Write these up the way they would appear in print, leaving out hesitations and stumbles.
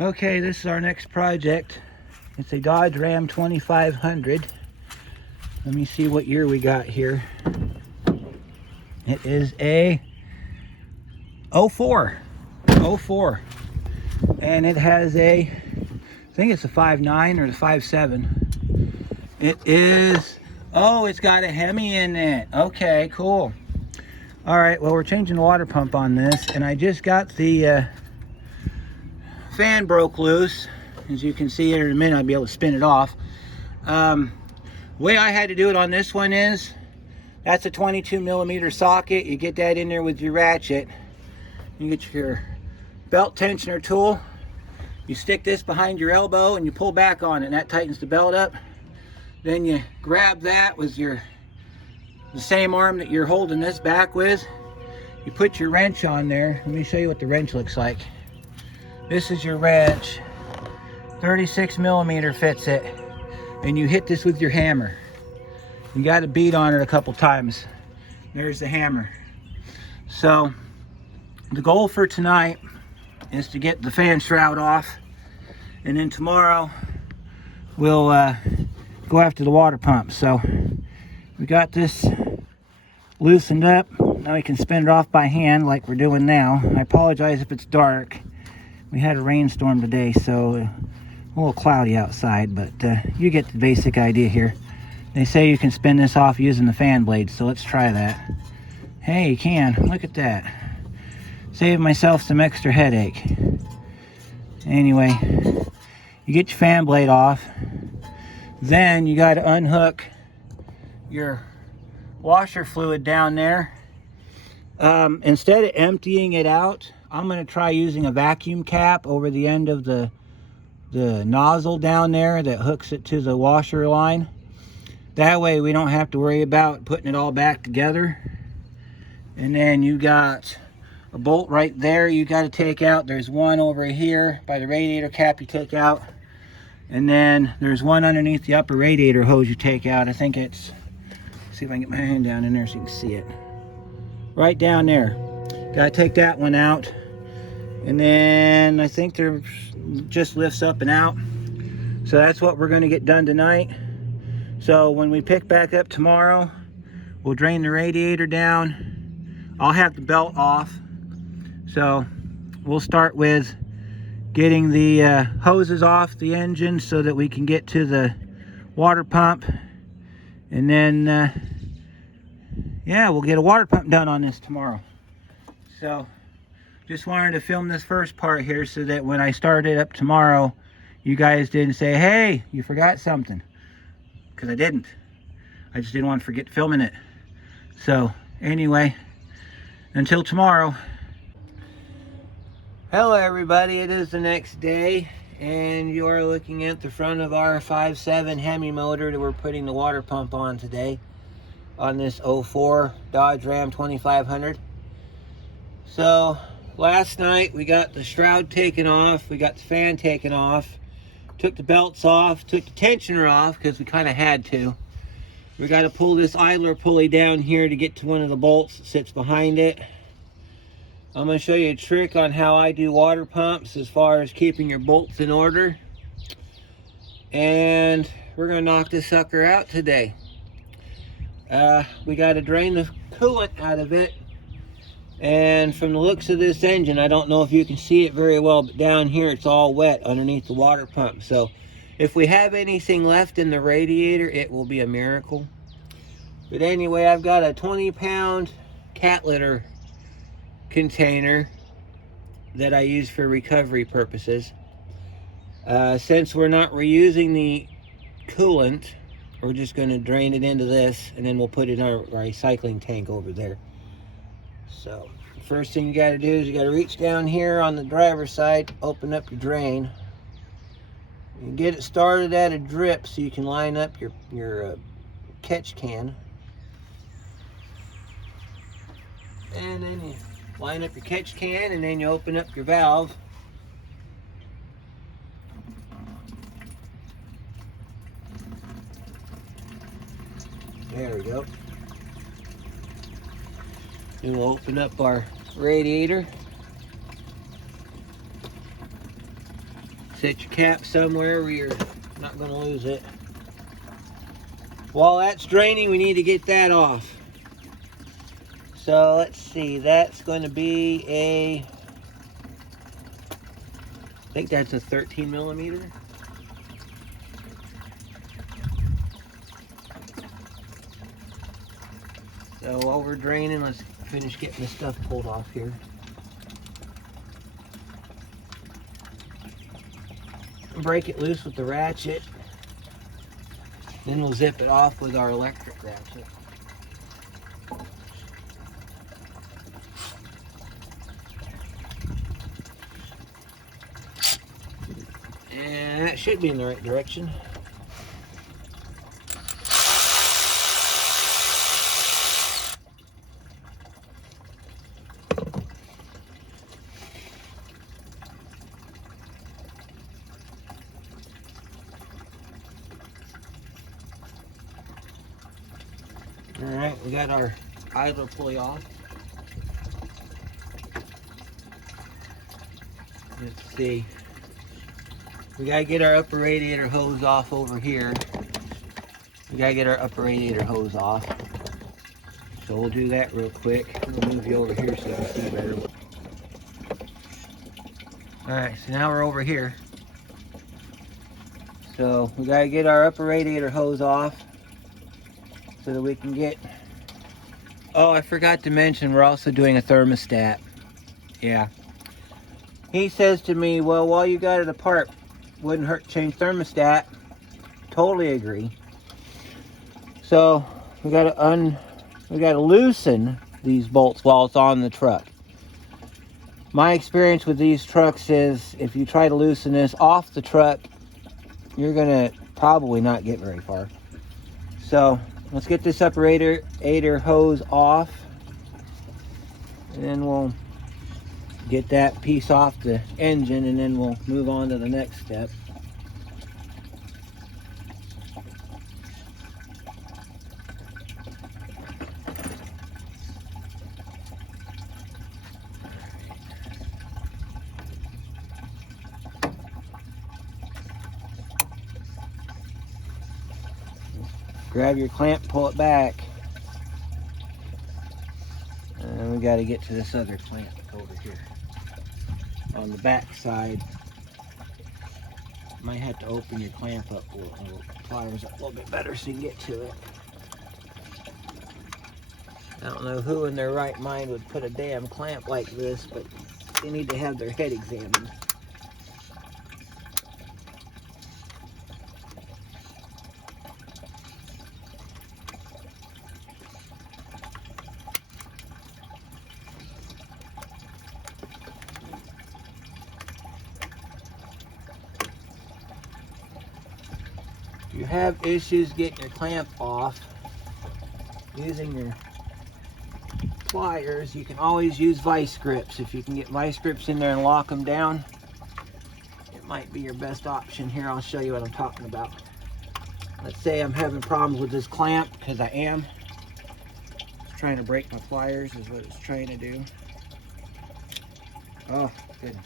Okay, this is our next project. It's a Dodge Ram 2500. Let me see what year we got here. It is a 04. And it has a, I think it's a 5.9 or the 5.7. It is, oh, it's got a Hemi in it. Okay, cool. All right, well, we're changing the water pump on this, and I just got the fan broke loose. As you can see here in a minute, I'll be able to spin it off. The way I had to do it on this one is, that's a 22mm socket. You get that in there with your ratchet. You get your belt tensioner tool. You stick this behind your elbow and you pull back on it, and that tightens the belt up. Then you grab that with the same arm that you're holding this back with. You put your wrench on there. Let me show you what the wrench looks like. This is your wrench. 36mm fits it. And you hit this with your hammer. You got to beat on it a couple times. There's the hammer. So the goal for tonight is to get the fan shroud off, and then tomorrow we'll go after the water pump. So we got this loosened up. Now we can spin it off by hand like we're doing now. I apologize if it's dark. We had a rainstorm today, so a little cloudy outside, but you get the basic idea here. They say you can spin this off using the fan blade, so let's try that. Hey, you can. Look at that. Save myself some extra headache. Anyway, you get your fan blade off. Then you got to unhook your washer fluid down there. Instead of emptying it out, I'm going to try using a vacuum cap over the end of the nozzle down there that hooks it to the washer line. That way we don't have to worry about putting it all back together. And then you got a bolt right there you got to take out. There's one over here by the radiator cap you take out. And then there's one underneath the upper radiator hose you take out. I think it's, see if I can get my hand down in there so you can see it. Right down there. Got to take that one out. And then I think there just lifts up and out. So that's what we're going to get done tonight. So when we pick back up tomorrow, we'll drain the radiator down. I'll have the belt off. So we'll start with getting the hoses off the engine so that we can get to the water pump. And then, yeah, we'll get a water pump done on this tomorrow. So just wanted to film this first part here so that when I start it up tomorrow, you guys didn't say, hey, you forgot something. Because I didn't. I just didn't want to forget filming it. So anyway, until tomorrow. Hello everybody, it is the next day, and you are looking at the front of our 5.7 Hemi motor that we're putting the water pump on today on this 04 Dodge Ram 2500. So last night we got the shroud taken off, we got the fan taken off, took the belts off, took the tensioner off because we kind of had to. We got to pull this idler pulley down here to get to one of the bolts that sits behind it. I'm going to show you a trick on how I do water pumps as far as keeping your bolts in order. And we're going to knock this sucker out today. We got to drain the coolant out of it. And from the looks of this engine, I don't know if you can see it very well, but down here it's all wet underneath the water pump. So if we have anything left in the radiator, it will be a miracle. But anyway, I've got a 20-pound cat litter container that I use for recovery purposes. Since we're not reusing the coolant, we're just going to drain it into this, and then we'll put it in our recycling tank over there. So the first thing you got to do is you got to reach down here on the driver's side, open up your drain, and get it started at a drip so you can line up your catch can. And then you line up your catch can, and then you open up your valve. There we go. Then we'll open up our radiator. Set your cap somewhere where you're not going to lose it. While that's draining, we need to get that off. So let's see, that's going to be I think that's a 13 millimeter. So while we're draining, let's finish getting this stuff pulled off here. Break it loose with the ratchet. Then we'll zip it off with our electric ratchet. And that should be in the right direction. Alright, we got our idler pulley off. Let's see. We gotta get our upper radiator hose off over here. We gotta get our upper radiator hose off. So we'll do that real quick. We'll move you over here so you can see better. Alright, so now we're over here. So we gotta get our upper radiator hose off so that we can get... Oh, I forgot to mention we're also doing a thermostat. Yeah. He says to me, well, while you got it apart, wouldn't hurt to change thermostat. Totally agree. So we gotta loosen these bolts while it's on the truck. My experience with these trucks is if you try to loosen this off the truck, you're gonna probably not get very far. So let's get this upper radiator hose off, and then we'll get that piece off the engine, and then we'll move on to the next step. Grab your clamp, pull it back, and then we got to get to this other clamp over here on the back side. Might have to open your clamp up a little, pliers up a little bit better so you can get to it. I don't know who in their right mind would put a damn clamp like this, but they need to have their head examined. If you have issues getting your clamp off using your pliers, you can always use vice grips. If you can get vice grips in there and lock them down, it might be your best option. Here, I'll show you what I'm talking about. Let's say I'm having problems with this clamp, because I am. It's trying to break my pliers is what it's trying to do. Oh, goodness.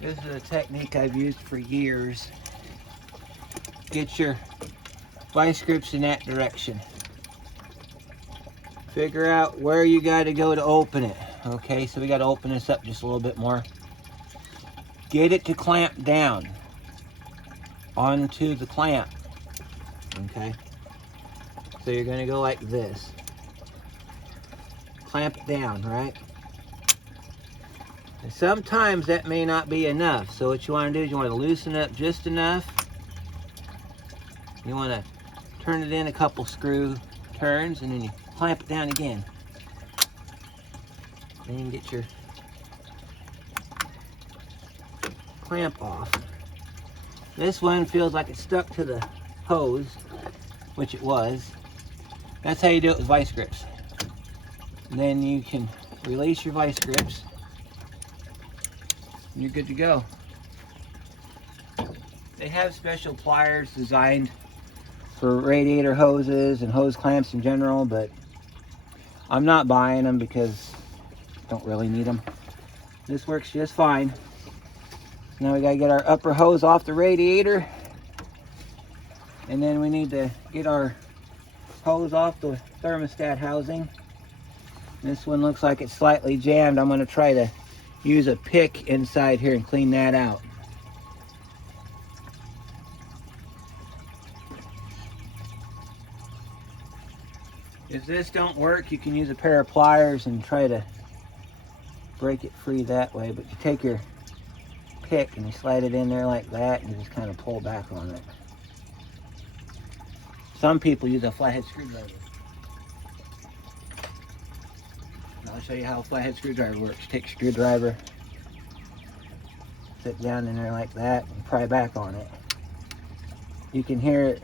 This is a technique I've used for years. Get your vice grips in that direction. Figure out where you got to go to open it. Okay, so we got to open this up just a little bit more. Get it to clamp down onto the clamp. Okay, so you're going to go like this. Clamp it down, right? And sometimes that may not be enough. So what you want to do is you want to loosen it up just enough. You want to turn it in a couple screw turns, and then you clamp it down again. Then you can get your clamp off. This one feels like it's stuck to the hose, which it was. That's how you do it with vice grips. And then you can release your vice grips, and you're good to go. They have special pliers designed for radiator hoses and hose clamps in general, but I'm not buying them because don't really need them. This works just fine. Now we gotta get our upper hose off the radiator, and then we need to get our hose off the thermostat housing. This one looks like it's slightly jammed. I'm gonna try to use a pick inside here and clean that out. If this don't work, you can use a pair of pliers and try to break it free that way. But you take your pick and you slide it in there like that, and you just kind of pull back on it. Some people use a flathead screwdriver. I'll show you how a flathead screwdriver works. Take a screwdriver, sit down in there like that, and pry back on it. You can hear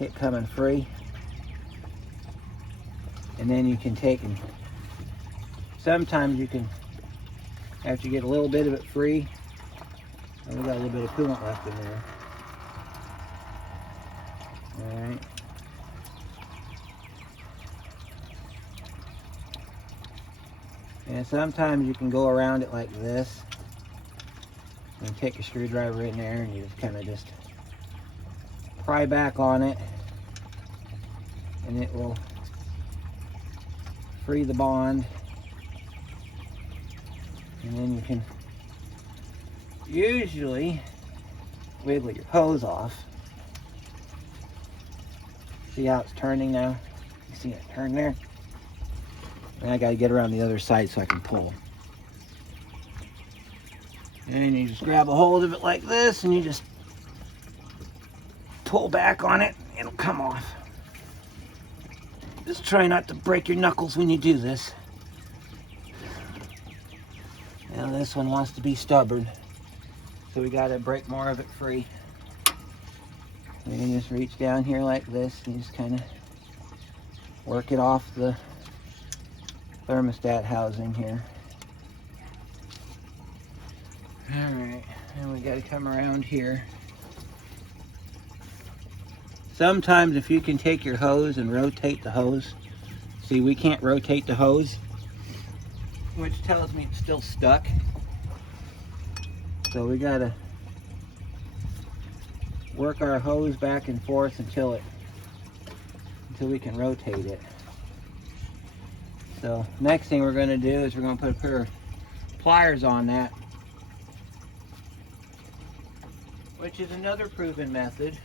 it coming free. And then you can take and sometimes you can, after you get a little bit of it free, and we got a little bit of coolant left in there. Alright. And sometimes you can go around it like this and take a screwdriver in there and you just kind of just pry back on it, and it will free the bond. And then you can usually wiggle your hose off. See how it's turning now? You see it turn there? And I got to get around the other side so I can pull. And you just grab a hold of it like this and you just pull back on it. It'll come off. Just try not to break your knuckles when you do this. Now this one wants to be stubborn, so we got to break more of it free. You can just reach down here like this and you just kind of work it off the thermostat housing here. Alright, and we got to come around here. Sometimes if you can take your hose and rotate the hose, see, we can't rotate the hose, which tells me it's still stuck. So we gotta work our hose back and forth until we can rotate it. So next thing we're gonna do is we're gonna put a pair of pliers on that, which is another proven method.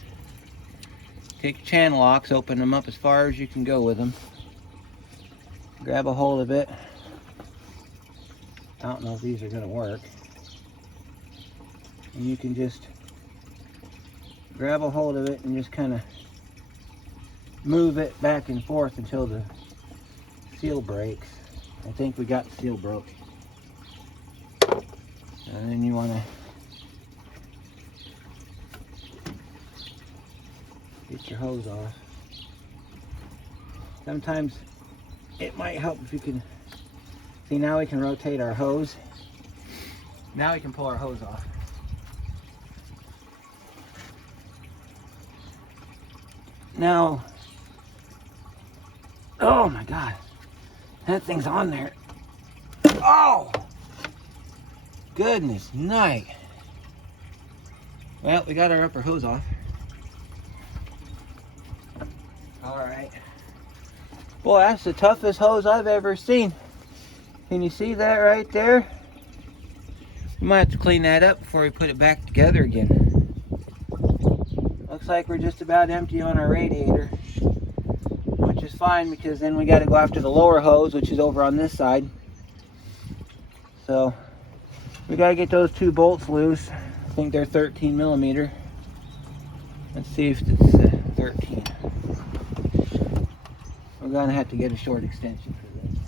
Take your channel locks, open them up as far as you can go with them. Grab a hold of it. I don't know if these are going to work. And you can just grab a hold of it and just kind of move it back and forth until the seal breaks. I think we got the seal broke. And then you want to get your hose off. Sometimes it might help if you can see. Now we can rotate our hose. Now we can pull our hose off. Now, oh my God, that thing's on there. Oh, goodness night. Well, we got our upper hose off. All right. Boy, that's the toughest hose I've ever seen. Can you see that right there? We might have to clean that up before we put it back together again. Looks like we're just about empty on our radiator, which is fine because then we got to go after the lower hose, which is over on this side. So we got to get those two bolts loose. I think they're 13 millimeter. Let's see if it's 13. We're going to have to get a short extension for this.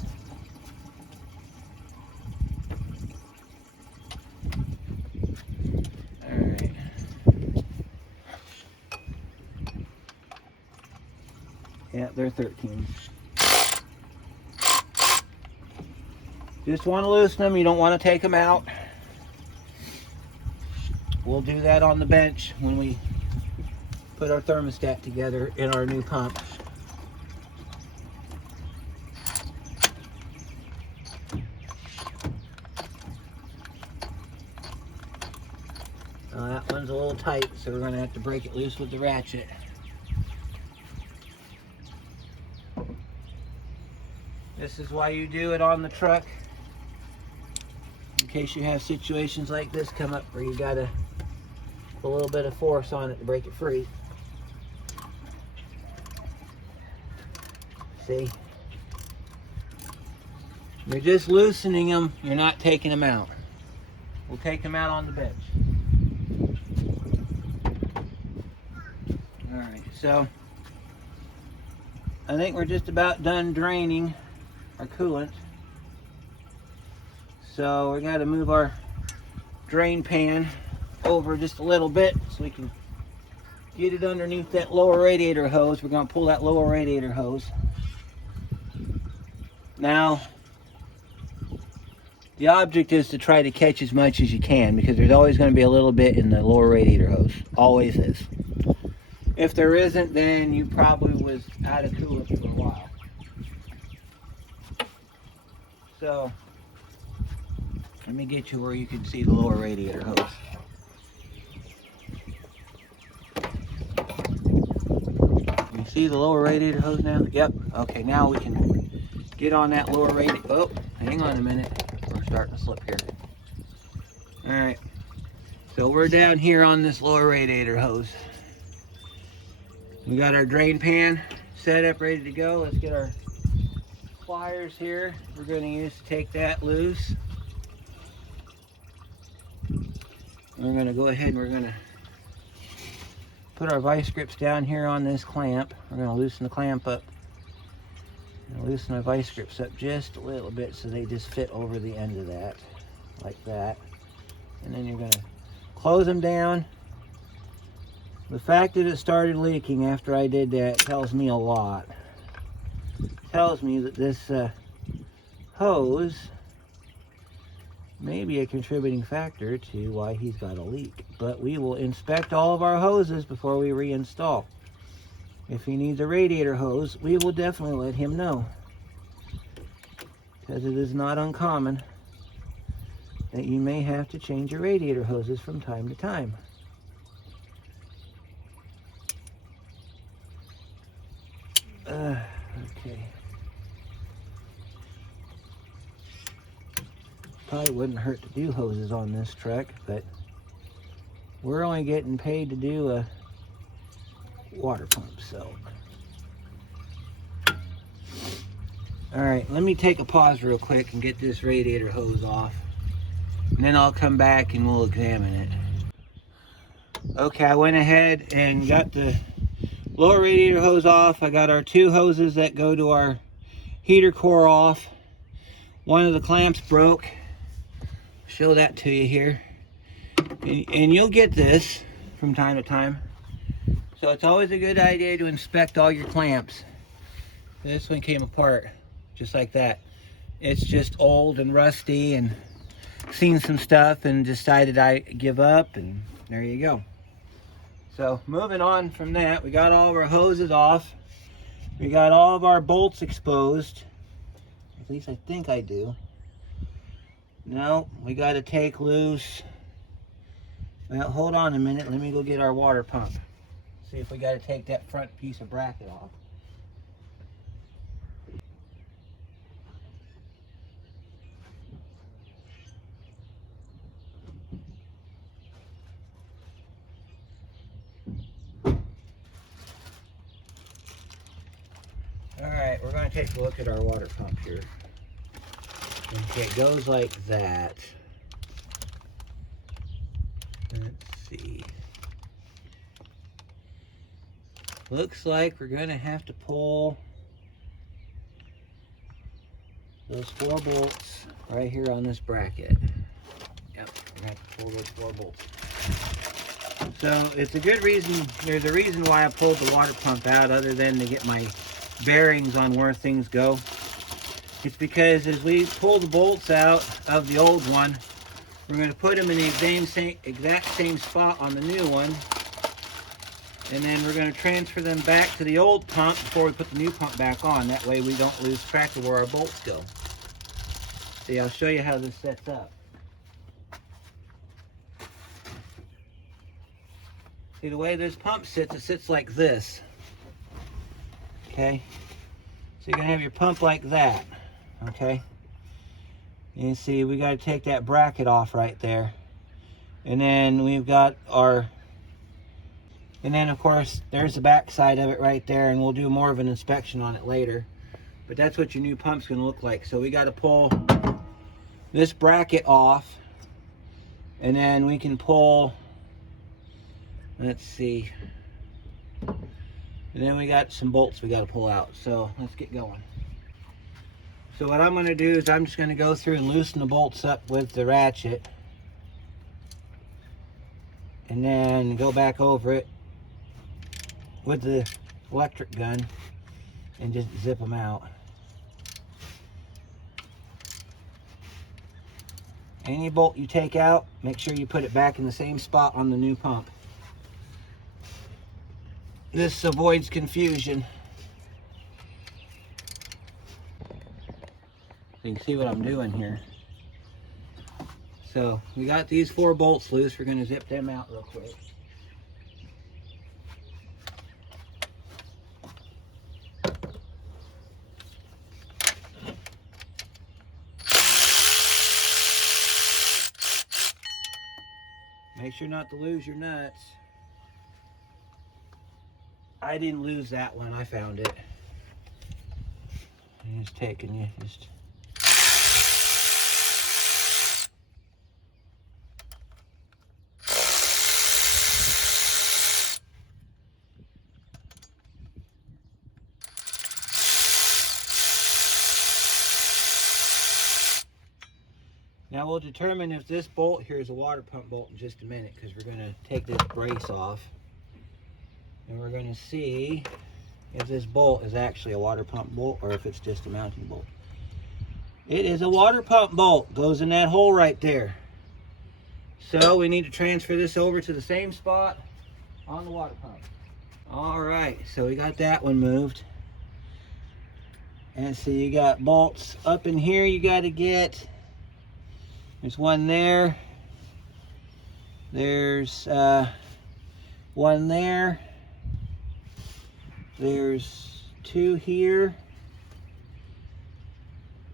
Alright. Yeah, they're 13. Just want to loosen them. You don't want to take them out. We'll do that on the bench when we put our thermostat together in our new pump. That one's a little tight, so we're going to have to break it loose with the ratchet. This is why you do it on the truck, in case you have situations like this come up where you got to put a little bit of force on it to break it free. See? You're just loosening them, you're not taking them out. We'll take them out on the bench. Alright, so I think we're just about done draining our coolant. So we got to move our drain pan over just a little bit so we can get it underneath that lower radiator hose. We're going to pull that lower radiator hose. Now, the object is to try to catch as much as you can, because there's always going to be a little bit in the lower radiator hose. Always is. If there isn't, then you probably was out of coolant for a while. So, let me get you where you can see the lower radiator hose. You see the lower radiator hose now? Yep. Okay, now we can get on that lower radiator. Oh, hang on a minute. We're starting to slip here. Alright. So we're down here on this lower radiator hose. We got our drain pan set up, ready to go. Let's get our pliers here. We're going to use to take that loose. We're going to go ahead and we're going to put our vice grips down here on this clamp. We're going to loosen the clamp up. Loosen our vice grips up just a little bit so they just fit over the end of that, like that. And then you're going to close them down. The fact that it started leaking after I did that tells me a lot. It tells me that this hose may be a contributing factor to why he's got a leak. But we will inspect all of our hoses before we reinstall. If he needs a radiator hose, we will definitely let him know, because it is not uncommon that you may have to change your radiator hoses from time to time. Okay. Probably wouldn't hurt to do hoses on this truck, but we're only getting paid to do a water pump, so. Alright, let me take a pause real quick and get this radiator hose off, and then I'll come back and we'll examine it. Okay, I went ahead and got the lower radiator hose off. I got our two hoses that go to our heater core off. One of the clamps broke. Show that to you here. And you'll get this from time to time. So it's always a good idea to inspect all your clamps. This one came apart just like that. It's just old and rusty, and seen some stuff and decided I'd give up, and there you go. So moving on from that, we got all of our hoses off. We got all of our bolts exposed. At least I think I do. No, we got to take loose. Well, hold on a minute. Let me go get our water pump. See if we got to take that front piece of bracket off. Alright, we're going to take a look at our water pump here. Okay, it goes like that. Let's see. Looks like we're going to have to pull those 4 bolts right here on this bracket. Yep, we're going to have to pull those 4 bolts. So it's a good reason, there's a reason why I pulled the water pump out, other than to get my bearings on where things go. It's because as we pull the bolts out of the old one, we're going to put them in the exact same spot on the new one, and then we're going to transfer them back to the old pump before we put the new pump back on. That way we don't lose track of where our bolts go. See, I'll show you how this sets up. See, the way this pump sits, it sits like this. Okay? So you're going to have your pump like that. Okay? You see, we got to take that bracket off right there. And then we've got our... And then, of course, there's the back side of it right there, and we'll do more of an inspection on it later. But that's what your new pump's going to look like. So we got to pull this bracket off, and then we can pull, let's see, and then we got some bolts we got to pull out. So let's get going. So what I'm going to do is I'm just going to go through and loosen the bolts up with the ratchet, and then go back over it with the electric gun and just zip them out. Any bolt you take out, make sure you put it back in the same spot on the new pump. This avoids confusion. You can see what I'm doing here. So we got these 4 bolts loose. We're going to zip them out real quick. Make sure not to lose your nuts. I didn't lose that one, I found it. I'm just taking you, just... Now we'll determine if this bolt here is a water pump bolt in just a minute, because we're going to take this brace off and we're going to see if this bolt is actually a water pump bolt or if it's just a mounting bolt. It is a water pump bolt, goes in that hole right there. So we need to transfer this over to the same spot on the water pump. All right, so we got that one moved. And so you got bolts up in here you got to get. There's one there. There's one there. There's 2 here.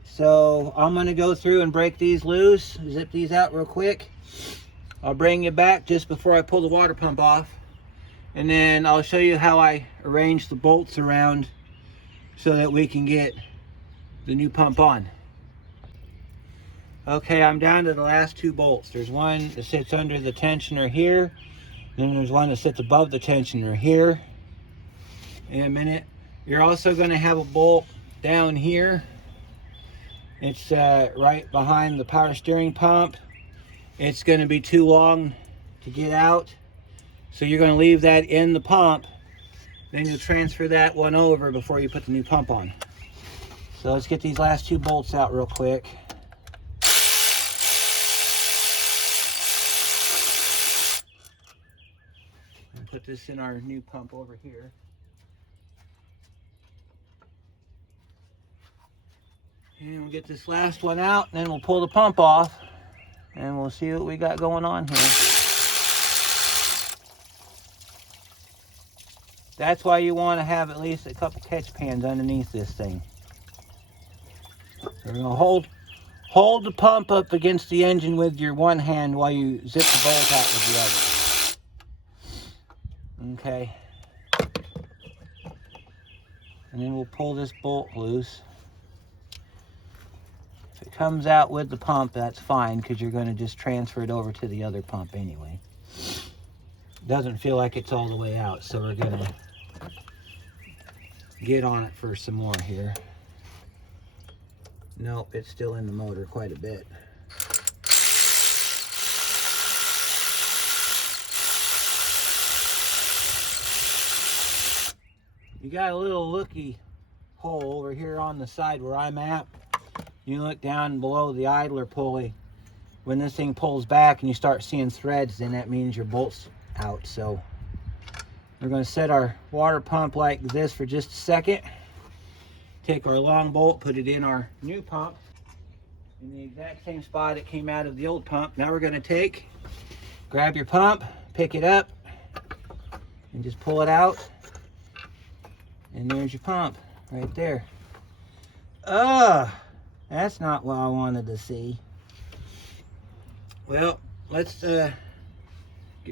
So I'm going to go through and break these loose, zip these out real quick. I'll bring you back just before I pull the water pump off. And then I'll show you how I arrange the bolts around so that we can get the new pump on. Okay, I'm down to the last 2 bolts. There's one that sits under the tensioner here. Then there's one that sits above the tensioner here. In a minute. You're also going to have a bolt down here. It's right behind the power steering pump. It's going to be too long to get out. So you're going to leave that in the pump. Then you'll transfer that one over before you put the new pump on. So let's get these last 2 bolts out real quick. Put this in our new pump over here. And we'll get this last one out, and then we'll pull the pump off, and we'll see what we got going on here. That's why you want to have at least a couple catch pans underneath this thing. We're going to hold the pump up against the engine with your one hand while you zip the bolt out with the other. Okay, and then we'll pull this bolt loose. If it comes out with the pump, that's fine, because you're going to just transfer it over to the other pump anyway. It doesn't feel like it's all the way out, so we're going to get on it for some more here. Nope, it's still in the motor quite a bit. You got a little looky hole over here on the side where I'm at. You look down below the idler pulley. When this thing pulls back and you start seeing threads, then that means your bolt's out. So we're going to set our water pump like this for just a second. Take our long bolt, put it in our new pump in the exact same spot it came out of the old pump. Now we're going to grab your pump, pick it up, and just pull it out, and there's your pump right there. That's not what I wanted to see. Well, let's get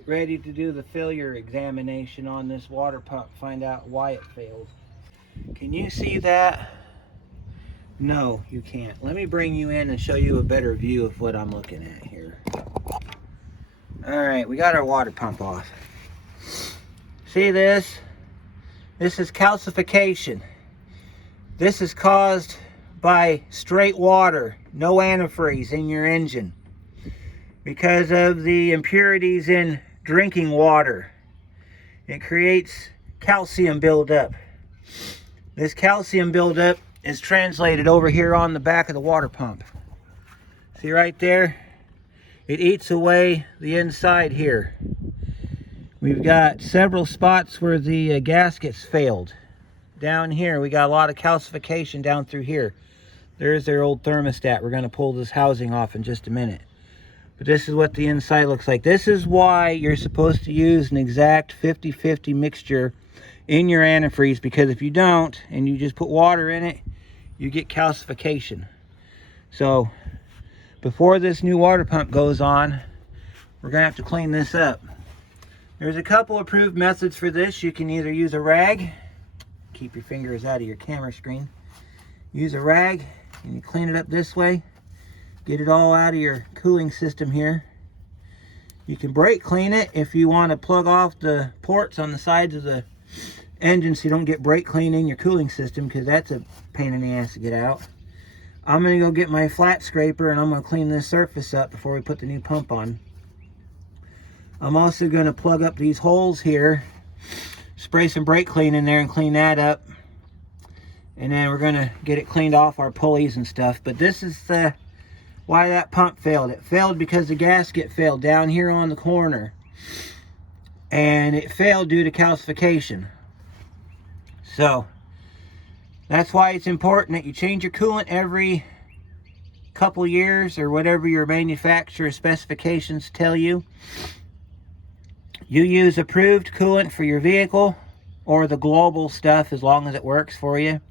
ready to do the failure examination on this water pump, find out why it failed. Can you see that? No, you can't. Let me bring you in and show you a better view of what I'm looking at here. Alright, we got our water pump off. See this? This is calcification. This is caused by straight water, no antifreeze in your engine, because of the impurities in drinking water. It creates calcium buildup. This calcium buildup is translated over here on the back of the water pump. See right there? It eats away the inside here. We've got several spots where the gaskets failed. Down here, we got a lot of calcification down through here. There's their old thermostat. We're going to pull this housing off in just a minute. But this is what the inside looks like. This is why you're supposed to use an exact 50-50 mixture in your antifreeze, because if you don't, and you just put water in it, you get calcification. So, before this new water pump goes on, we're going to have to clean this up. There's a couple approved methods for this. You can either use a rag, keep your fingers out of your camera screen. Use a rag and you clean it up this way. Get it all out of your cooling system here. You can brake clean it if you want to plug off the ports on the sides of the engine so you don't get brake clean in your cooling system, because that's a pain in the ass to get out. I'm going to go get my flat scraper and I'm going to clean this surface up before we put the new pump on. I'm also going to plug up these holes here, spray some brake clean in there and clean that up. And then we're going to get it cleaned off our pulleys and stuff. But this is why that pump failed. It failed because the gasket failed down here on the corner. And it failed due to calcification. So, that's why it's important that you change your coolant every couple years, or whatever your manufacturer specifications tell you. You use approved coolant for your vehicle, or the global stuff, as long as it works for you.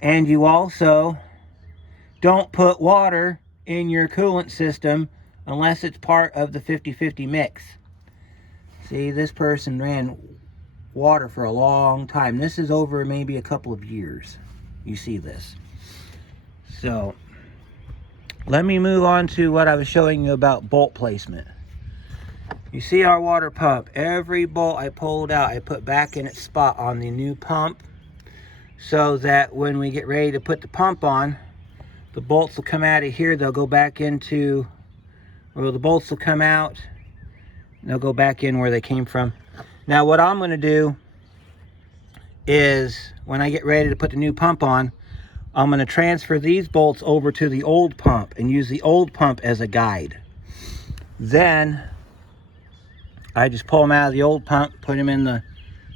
And you also don't put water in your coolant system unless it's part of the 50-50 mix. See, this person ran water for a long time. This is over maybe a couple of years. You see this. So, let me move on to what I was showing you about bolt placement. You see our water pump. Every bolt I pulled out, I put back in its spot on the new pump, so that when we get ready to put the pump on, the bolts will come out of here. They'll go back into, well, the bolts will come out, and they'll go back in where they came from. Now, what I'm going to do is, when I get ready to put the new pump on, I'm going to transfer these bolts over to the old pump and use the old pump as a guide. Then I just pull them out of the old pump, put them in the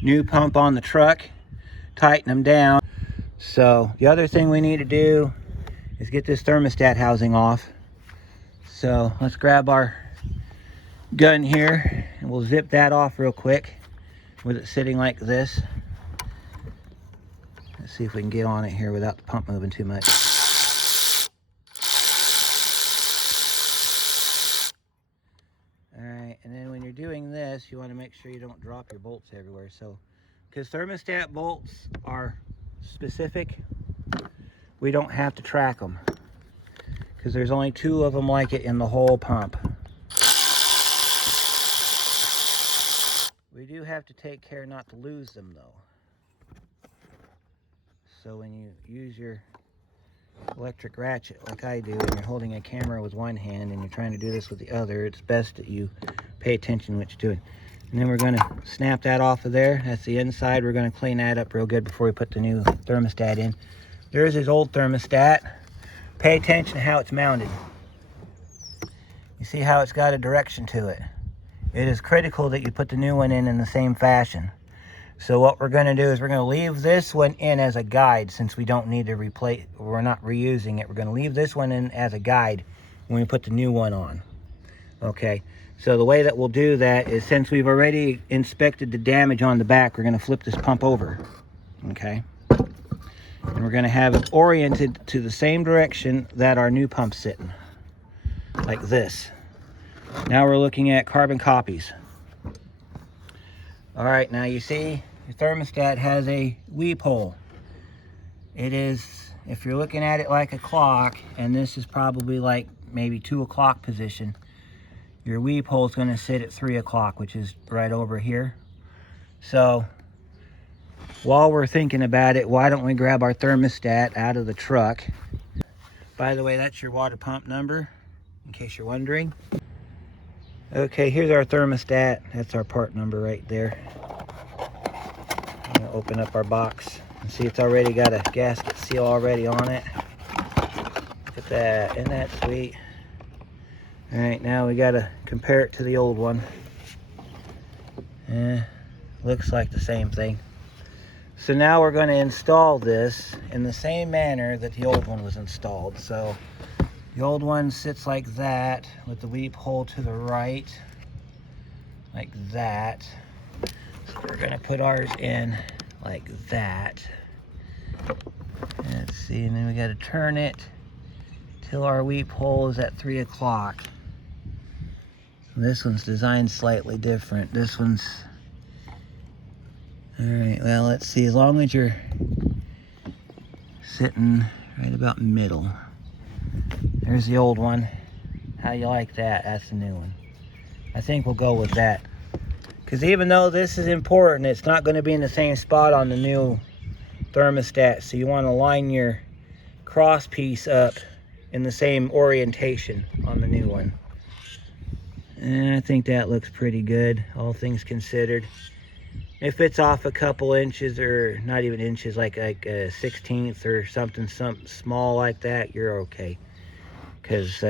new pump on the truck, tighten them down. So the other thing we need to do is get this thermostat housing off. So let's grab our gun here and we'll zip that off real quick with it sitting like this. Let's see if we can get on it here without the pump moving too much. Alright, and then when you're doing this, you want to make sure you don't drop your bolts everywhere. So, because thermostat bolts are specific, we don't have to track them, because there's only 2 of them like it in the whole pump. We do have to take care not to lose them though. So when you use your electric ratchet like I do, and you're holding a camera with one hand and you're trying to do this with the other, it's best that you pay attention to what you're doing. And then we're going to snap that off of there. That's the inside. We're going to clean that up real good before we put the new thermostat in. There's his old thermostat. Pay attention to how it's mounted. You see how it's got a direction to it. It is critical that you put the new one in the same fashion. So what we're going to do is we're going to leave this one in as a guide, since we don't need to replace, we're not reusing it. We're going to leave this one in as a guide when we put the new one on. Okay, So the way that we'll do that is, since we've already inspected the damage on the back, we're going to flip this pump over, okay? And we're going to have it oriented to the same direction that our new pump's sitting, like this. Now we're looking at carbon copies. All right, now you see your thermostat has a weep hole. It is, if you're looking at it like a clock, and this is probably like maybe 2 o'clock position, your weep hole is going to sit at 3 o'clock, which is right over here. So while we're thinking about it, why don't we grab our thermostat out of the truck? By the way, that's your water pump number, in case you're wondering. Okay, here's our thermostat. That's our part number right there. I'm gonna open up our box and see it's already got a gasket seal already on it. Look at that, isn't that sweet? All right, now we gotta compare it to the old one. Looks like the same thing. So now we're going to install this in the same manner that the old one was installed. So the old one sits like that, with the weep hole to the right, like that. So we're going to put ours in like that. Let's see, and then we got to turn it till our weep hole is at 3 o'clock. This one's designed slightly different. This one's, all right, well, let's see, as long as you're sitting right about middle. There's the old one. How you like that? That's the new one. I think we'll go with that. Because even though this is important, it's not going to be in the same spot on the new thermostat. So you want to line your cross piece up in the same orientation on the new one. And I think that looks pretty good, all things considered. If it's off a couple inches, or not even inches, like a 16th or something small like that, you're okay. Because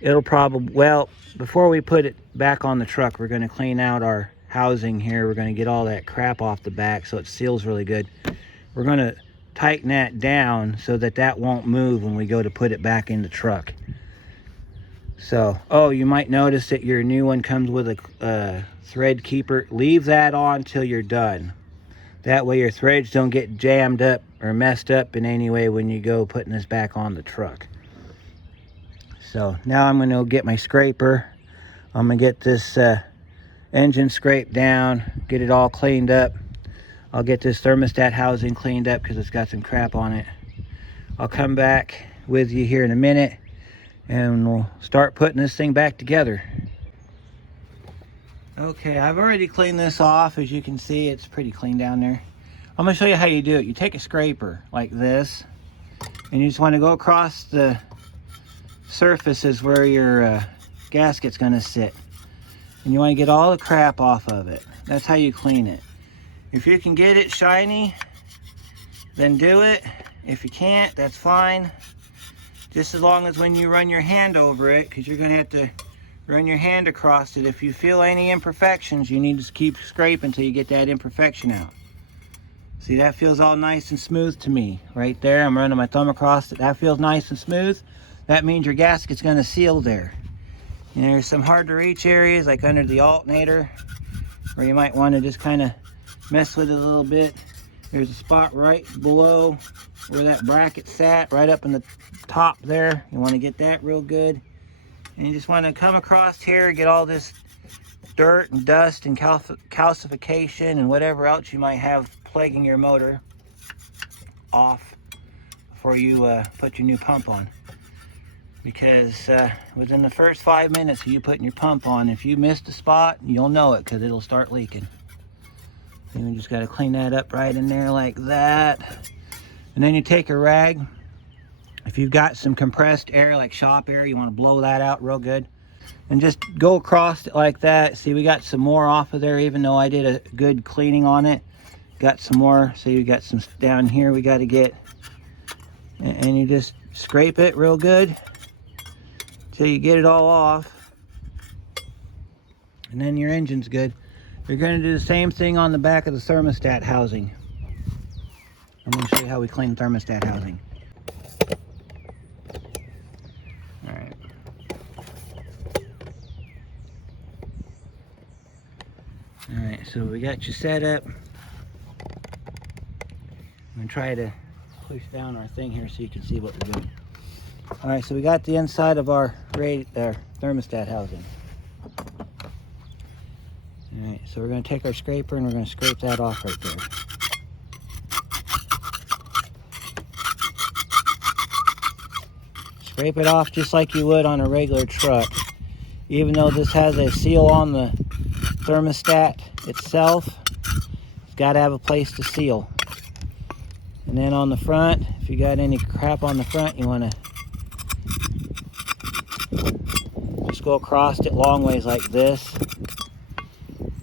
it'll probably, well, before we put it back on the truck, we're going to clean out our housing here. We're going to get all that crap off the back so it seals really good. We're going to tighten that down so that that won't move when we go to put it back in the truck. So, oh, you might notice that your new one comes with a thread keeper. Leave that on till you're done. That way your threads don't get jammed up or messed up in any way when you go putting this back on the truck. So now I'm going to get my scraper. I'm going to get this engine scraped down, get it all cleaned up. I'll get this thermostat housing cleaned up because it's got some crap on it. I'll come back with you here in a minute, and we'll start putting this thing back together. Okay, I've already cleaned this off. As you can see, it's pretty clean down there. I'm going to show you how you do it. You take a scraper like this, and you just want to go across the surfaces where your gasket's going to sit. And you want to get all the crap off of it. That's how you clean it. If you can get it shiny, then do it. If you can't, that's fine. Just as long as when you run your hand over it, because you're going to have to run your hand across it. If you feel any imperfections, you need to keep scraping until you get that imperfection out. See, that feels all nice and smooth to me. Right there, I'm running my thumb across it. That feels nice and smooth. That means your gasket's going to seal there. And there's some hard to reach areas, like under the alternator, where you might want to just kind of mess with it a little bit. There's a spot right below where that bracket sat, right up in the top there. You want to get that real good. And you just want to come across here, get all this dirt and dust and calcification and whatever else you might have plaguing your motor off before you put your new pump on. Because within the first 5 minutes of you putting your pump on, if you missed a spot, you'll know it, because it'll start leaking. And you just got to clean that up right in there like that. And then you take a rag. If you've got some compressed air, like shop air, you want to blow that out real good. And just go across it like that. See, we got some more off of there, even though I did a good cleaning on it. Got some more. See, we got some down here we got to get. And you just scrape it real good till you get it all off. And then your engine's good. You're going to do the same thing on the back of the thermostat housing. I'm going to show you how we clean thermostat housing. All right. Alright, so we got you set up. I'm gonna try to push down our thing here so you can see what we're doing. Alright, so we got the inside of our thermostat housing. Alright, so we're going to take our scraper and we're going to scrape that off right there. Scrape it off just like you would on a regular truck. Even though this has a seal on the thermostat itself, it's got to have a place to seal. And then on the front, if you got any crap on the front, you want to just go across it long ways like this.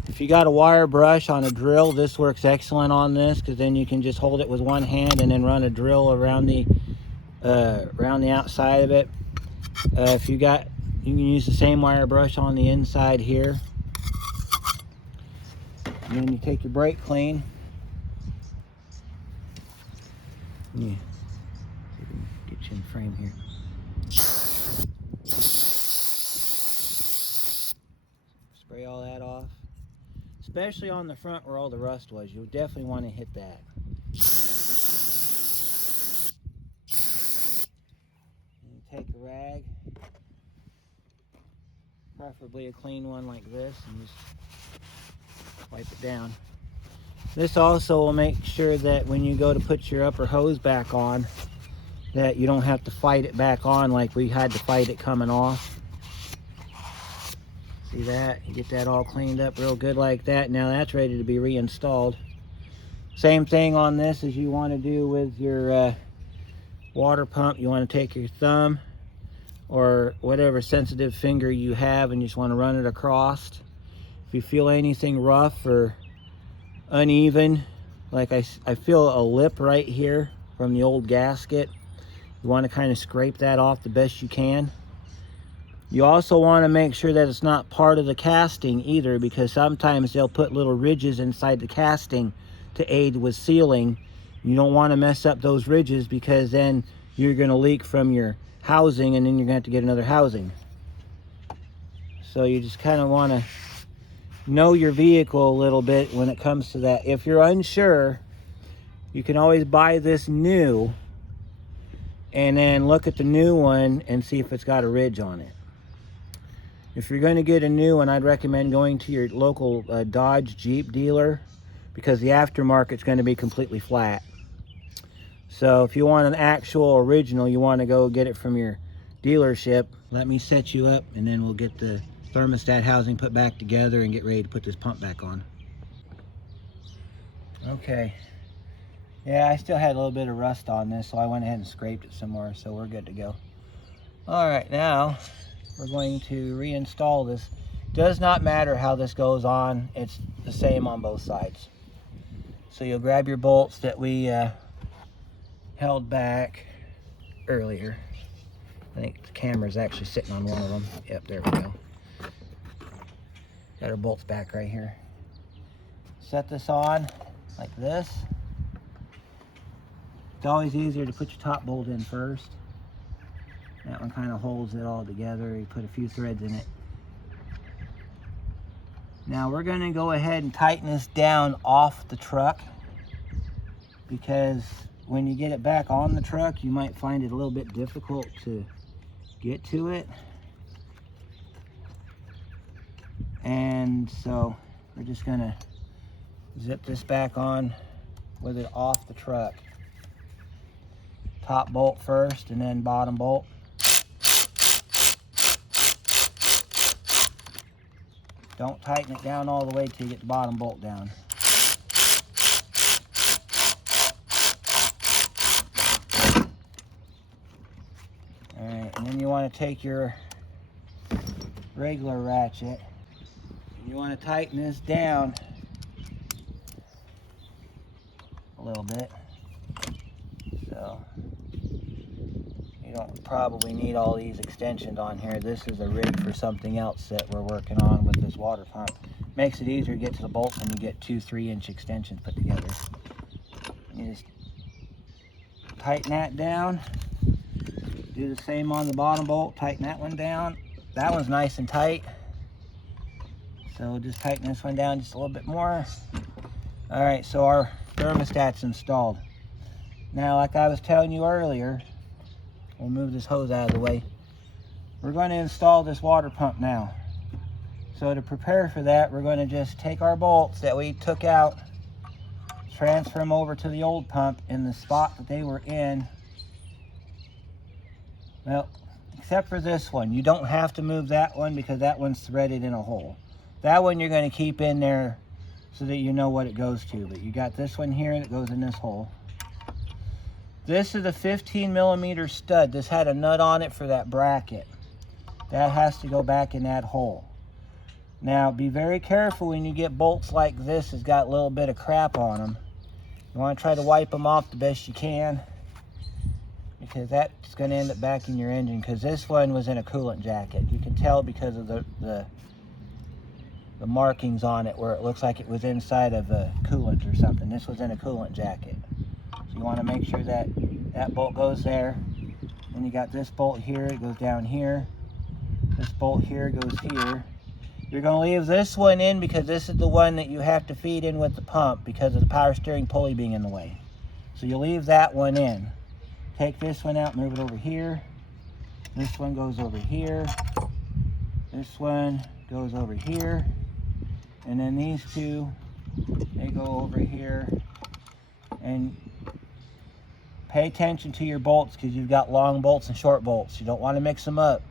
If you got a wire brush on a drill, this works excellent on this, because then you can just hold it with one hand and then run a drill around the outside of it. If you can use the same wire brush on the inside here. And then you take your brake clean. Yeah, get you in frame here. Spray all that off. Especially on the front where all the rust was, you'll definitely want to hit that. And you take a rag, preferably a clean one like this, and just wipe it down. This also will make sure that when you go to put your upper hose back on, that you don't have to fight it back on like we had to fight it coming off. See that? You get that all cleaned up real good like that. Now that's ready to be reinstalled. Same thing on this as you want to do with your water pump. You want to take your thumb or whatever sensitive finger you have and you just want to run it across. If you feel anything rough or uneven, like I feel a lip right here from the old gasket, you want to kind of scrape that off the best you can. You also want to make sure that it's not part of the casting either, because sometimes they'll put little ridges inside the casting to aid with sealing. You don't want to mess up those ridges, because then you're going to leak from your housing and then you're going to have to get another housing. So you just kind of want to know your vehicle a little bit when it comes to that. If you're unsure, you can always buy this new and then look at the new one and see if it's got a ridge on it. If you're going to get a new one, I'd recommend going to your local Dodge Jeep dealer, because the aftermarket's going to be completely flat. So if you want an actual original, you want to go get it from your dealership. Let me set you up and then we'll get the thermostat housing put back together and get ready to put this pump back on. Okay. Yeah, I still had a little bit of rust on this, so I went ahead and scraped it some more, so we're good to go. All right, now we're going to reinstall this. Does not matter how this goes on, it's the same on both sides. So you'll grab your bolts that we held back earlier. I think the camera's actually sitting on one of them. Yep, there we go. Got our bolts back right here. Set this on like this. It's always easier to put your top bolt in first. That one kind of holds it all together. You put a few threads in it. Now we're going to go ahead and tighten this down off the truck, because when you get it back on the truck, you might find it a little bit difficult to get to it. And so we're just going to zip this back on with it off the truck. Top bolt first and then bottom bolt. Don't tighten it down all the way till you get the bottom bolt down. Alright, and then you want to take your regular ratchet. You want to tighten this down a little bit. So you don't probably need all these extensions on here. This is a rig for something else that we're working on with this water pump. Makes it easier to get to the bolts when you get 2 3-inch extensions put together. You just tighten that down. Do the same on the bottom bolt. Tighten that one down. That one's nice and tight. So we'll just tighten this one down just a little bit more. All right, so our thermostat's installed. Now, like I was telling you earlier, we'll move this hose out of the way. We're going to install this water pump now. So to prepare for that, we're going to just take our bolts that we took out, transfer them over to the old pump in the spot that they were in. Well, except for this one. You don't have to move that one because that one's threaded in a hole. That one you're going to keep in there so that you know what it goes to. But you got this one here that goes in this hole. This is a 15mm stud. This had a nut on it for that bracket. That has to go back in that hole. Now, be very careful when you get bolts like this that's got a little bit of crap on them. You want to try to wipe them off the best you can, because that's going to end up back in your engine, because this one was in a coolant jacket. You can tell because of the markings on it where it looks like it was inside of a coolant or something. This was in a coolant jacket. So you want to make sure that that bolt goes there. Then you got this bolt here, it goes down here. This bolt here goes here. You're going to leave this one in because this is the one that you have to feed in with the pump because of the power steering pulley being in the way. So you leave that one in. Take this one out, move it over here. This one goes over here. This one goes over here. And then these two, they go over here. And pay attention to your bolts because you've got long bolts and short bolts. You don't want to mix them up.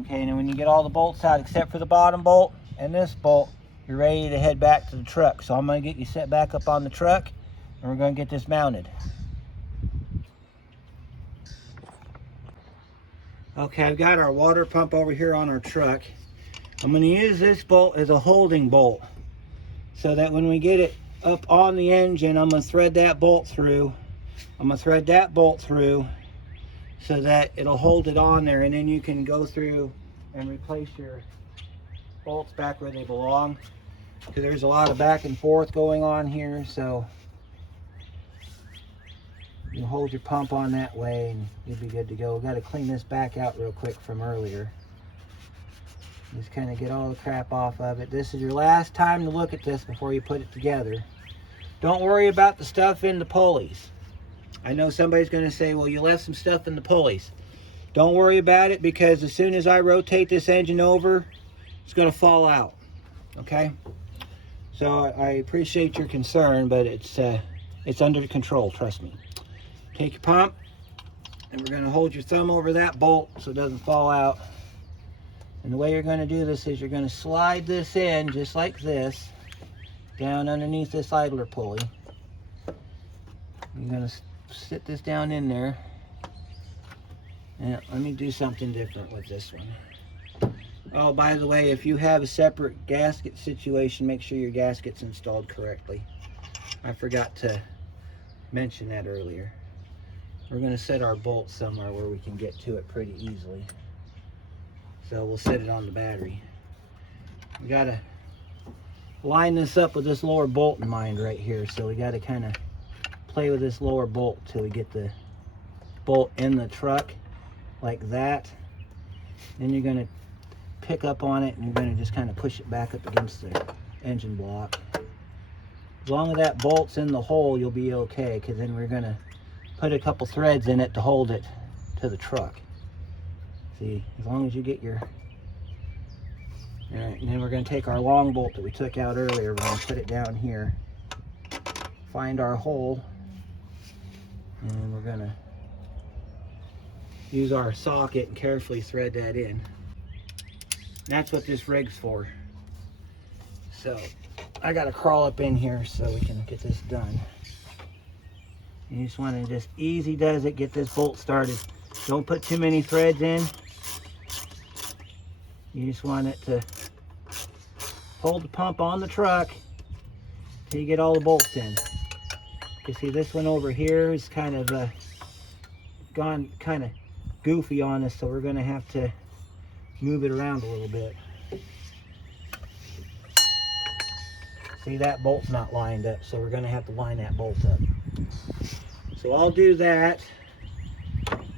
Okay, and then when you get all the bolts out except for the bottom bolt and this bolt, you're ready to head back to the truck. So I'm going to get you set back up on the truck and we're going to get this mounted. Okay, I've got our water pump over here on our truck. I'm going to use this bolt as a holding bolt so that when we get it up on the engine, I'm going to thread that bolt through. I'm going to thread that bolt through so that it'll hold it on there, and then you can go through and replace your bolts back where they belong, because there's a lot of back and forth going on here. So you hold your pump on that way and you'll be good to go. We've got to clean this back out real quick from earlier. Just kind of get all the crap off of it. This is your last time to look at this before you put it together. Don't worry about the stuff in the pulleys. I know somebody's going to say, well, you left some stuff in the pulleys. Don't worry about it, because as soon as I rotate this engine over, it's going to fall out. Okay? So I appreciate your concern, but it's under control, trust me. Take your pump, and we're going to hold your thumb over that bolt so it doesn't fall out. And the way you're going to do this is you're going to slide this in just like this, down underneath this idler pulley. You're going to sit this down in there. And let me do something different with this one. Oh, by the way, if you have a separate gasket situation, make sure your gasket's installed correctly. I forgot to mention that earlier. We're going to set our bolt somewhere where we can get to it pretty easily. So we'll set it on the battery. We got to line this up with this lower bolt in mind right here. So we got to kind of play with this lower bolt till we get the bolt in the truck like that. Then you're going to pick up on it and you're going to just kind of push it back up against the engine block. As long as that bolt's in the hole, you'll be okay, because then we're going to put a couple threads in it to hold it to the truck. See, as long as you get your... Alright, and then we're going to take our long bolt that we took out earlier, we're going to put it down here, find our hole, and we're going to use our socket and carefully thread that in. That's what this rig's for. So I got to crawl up in here so we can get this done. You just want to just easy does it, get this bolt started. Don't put too many threads in. You just want it to hold the pump on the truck till you get all the bolts in. You see this one over here is kind of gone kind of goofy on us, so we're going to have to move it around a little bit. See, that bolt's not lined up, so we're going to have to line that bolt up. So I'll do that,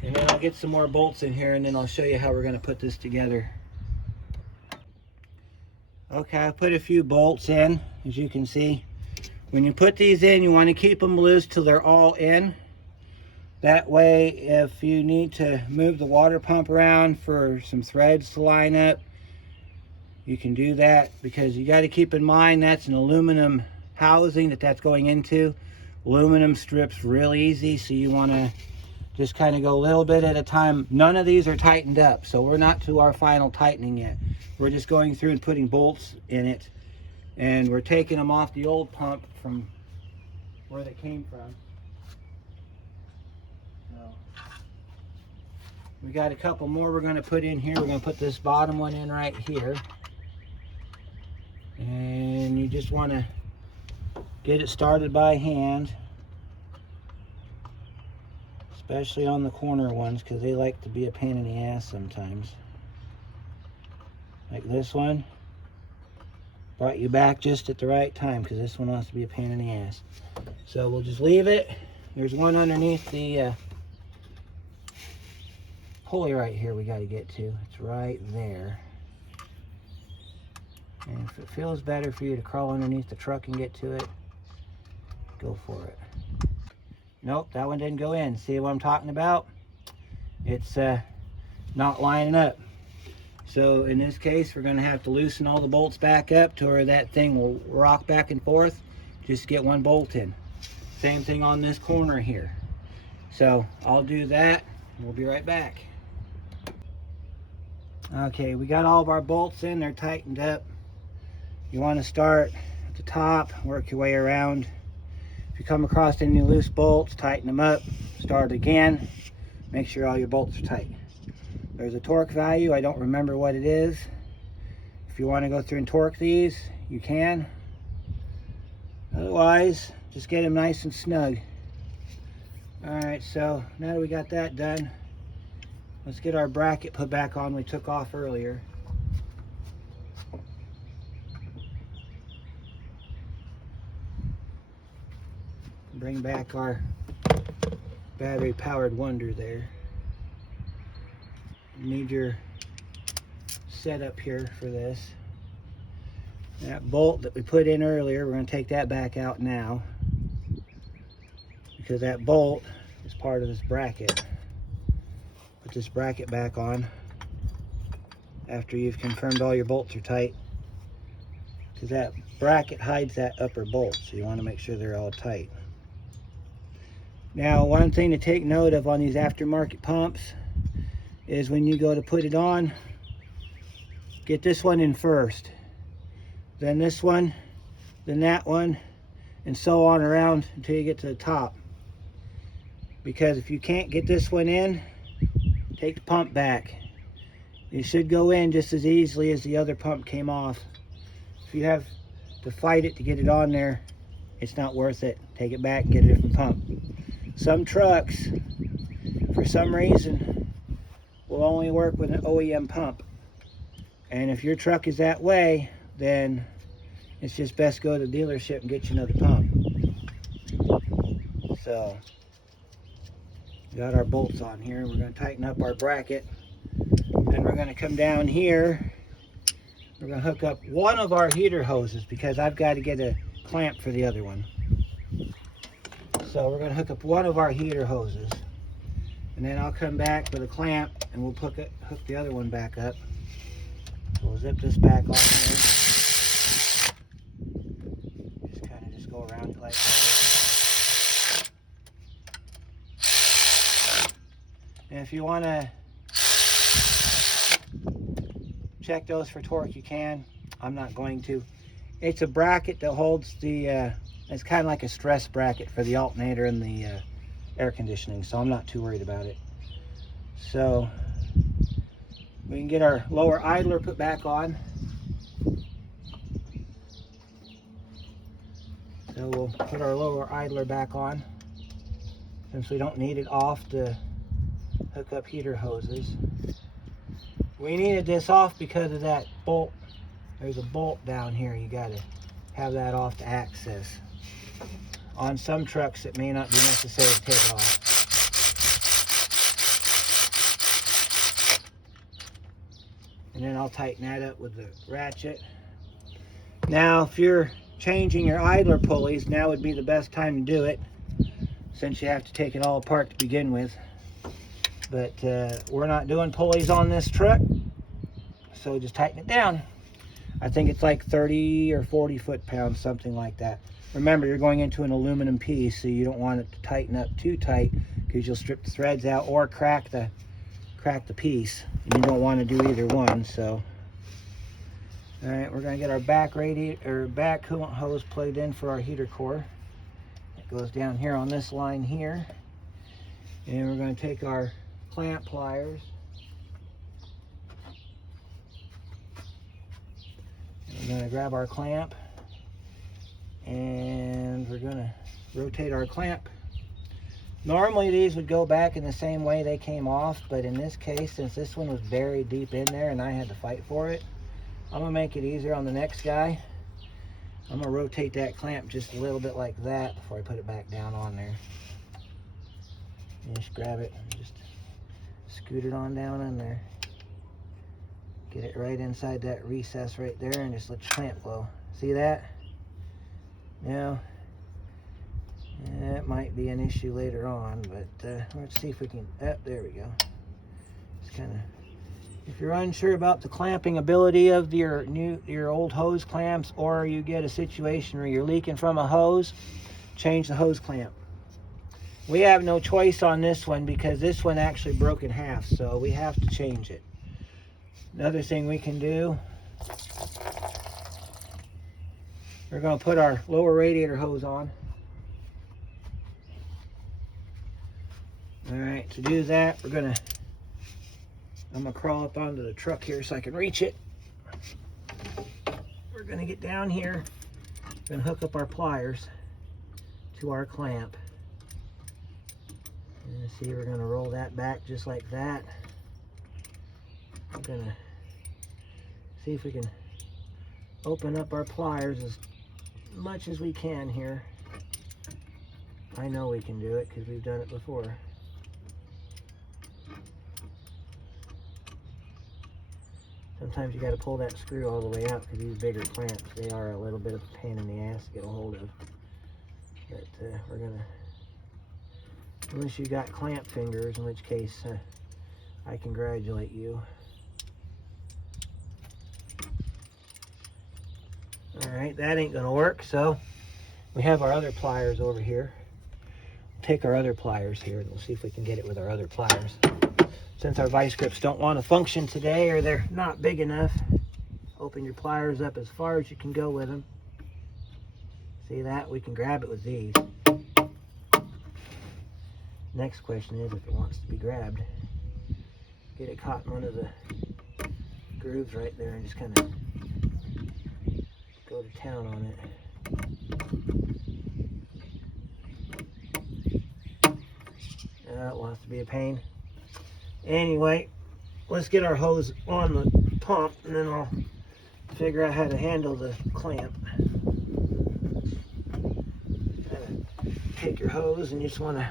and then I'll get some more bolts in here, and then I'll show you how we're going to put this together. Okay, I put a few bolts in, as you can see. When you put these in, you want to keep them loose till they're all in. That way, if you need to move the water pump around for some threads to line up, you can do that, because you got to keep in mind that's an aluminum housing that's going into. Aluminum strips real easy, so you want to just kind of go a little bit at a time. None of these are tightened up, so we're not to our final tightening yet. We're just going through and putting bolts in it, and we're taking them off the old pump from where they came from. So we got a couple more we're going to put in here. We're going to put this bottom one in right here, and you just want to get it started by hand, especially on the corner ones, because they like to be a pain in the ass sometimes. Like this one brought you back just at the right time, because this one wants to be a pain in the ass. So we'll just leave it. There's one underneath the pulley right here we got to get to. It's right there. And if it feels better for you to crawl underneath the truck and get to it, go for it. Nope, that one didn't go in. See what I'm talking about? It's not lining up. So in this case, we're going to have to loosen all the bolts back up to where that thing will rock back and forth. Just get one bolt in. Same thing on this corner here. So I'll do that. We'll be right back. Okay, we got all of our bolts in. They're tightened up. You want to start at the top, work your way around. If you come across any loose bolts, tighten them up. Start again. Make sure all your bolts are tight. There's a torque value. I don't remember what it is. If you want to go through and torque these, you can. Otherwise, just get them nice and snug. Alright, so now that we got that done, let's get our bracket put back on we took off earlier. Bring back our battery powered wonder there. You need your setup here for this. That bolt that we put in earlier, we're going to take that back out now, because that bolt is part of this bracket. Put this bracket back on after you've confirmed all your bolts are tight, because that bracket hides that upper bolt, so you want to make sure they're all tight. Now, one thing to take note of on these aftermarket pumps is when you go to put it on, get this one in first, then this one, then that one, and so on around until you get to the top. Because if you can't get this one in, take the pump back. It should go in just as easily as the other pump came off. If you have to fight it to get it on there, it's not worth it. Take it back and get a different pump. Some trucks, for some reason, will only work with an OEM pump. And if your truck is that way, then it's just best go to the dealership and get you another pump. So, we got our bolts on here. We're going to tighten up our bracket. Then we're going to come down here. We're going to hook up one of our heater hoses, because I've got to get a clamp for the other one. So we're going to hook up one of our heater hoses, and then I'll come back with a clamp and we'll hook the other one back up. So we'll zip this back on here. Just go around like that. And if you want to check those for torque, you can. I'm not going to. It's a bracket that holds the it's kind of like a stress bracket for the alternator and the air conditioning, so I'm not too worried about it. So we can get our lower idler put back on. So we'll put our lower idler back on, since we don't need it off to hook up heater hoses. We needed this off because of that bolt. There's a bolt down here. You got to have that off to access. On some trucks, it may not be necessary to take it off. And then I'll tighten that up with the ratchet. Now, if you're changing your idler pulleys, now would be the best time to do it, since you have to take it all apart to begin with. But we're not doing pulleys on this truck, so just tighten it down. I think it's like 30 or 40 foot-pounds, something like that. Remember, you're going into an aluminum piece, so you don't want it to tighten up too tight, because you'll strip the threads out or crack the piece. And you don't want to do either one. So, all right, we're going to get our back coolant hose plugged in for our heater core. It goes down here on this line here, and we're going to take our clamp pliers. We're going to grab our clamp, and we're going to rotate our clamp. Normally these would go back in the same way they came off, but in this case, since this one was buried deep in there and I had to fight for it, I'm going to make it easier on the next guy. I'm going to rotate that clamp just a little bit like that before I put it back down on there. And just grab it and just scoot it on down in there. Get it right inside that recess right there, and just let your clamp go. See that? Now, that might be an issue later on, but let's see if we can, there we go. It's kind of, if you're unsure about the clamping ability of your old hose clamps, or you get a situation where you're leaking from a hose, change the hose clamp. We have no choice on this one because this one actually broke in half, so we have to change it. Another thing we can do, we're going to put our lower radiator hose on. All right, to do that, I'm going to crawl up onto the truck here so I can reach it. We're going to get down here, going to hook up our pliers to our clamp. And see, we're going to roll that back just like that. We're going to see if we can open up our pliers as much as we can here. I know we can do it because we've done it before. Sometimes you got to pull that screw all the way out because these bigger clamps, they are a little bit of a pain in the ass to get a hold of. But we're going to, unless you got clamp fingers, in which case I congratulate you. Alright, that ain't going to work, so we have our other pliers over here. We'll take our other pliers here and we'll see if we can get it with our other pliers. Since our vice grips don't want to function today, or they're not big enough, open your pliers up as far as you can go with them. See that? We can grab it with these. Next question is if it wants to be grabbed. Get it caught in one of the grooves right there and just kind of go to town on it. It wants to be a pain. Anyway, let's get our hose on the pump and then I'll figure out how to handle the clamp. Take your hose and you just want to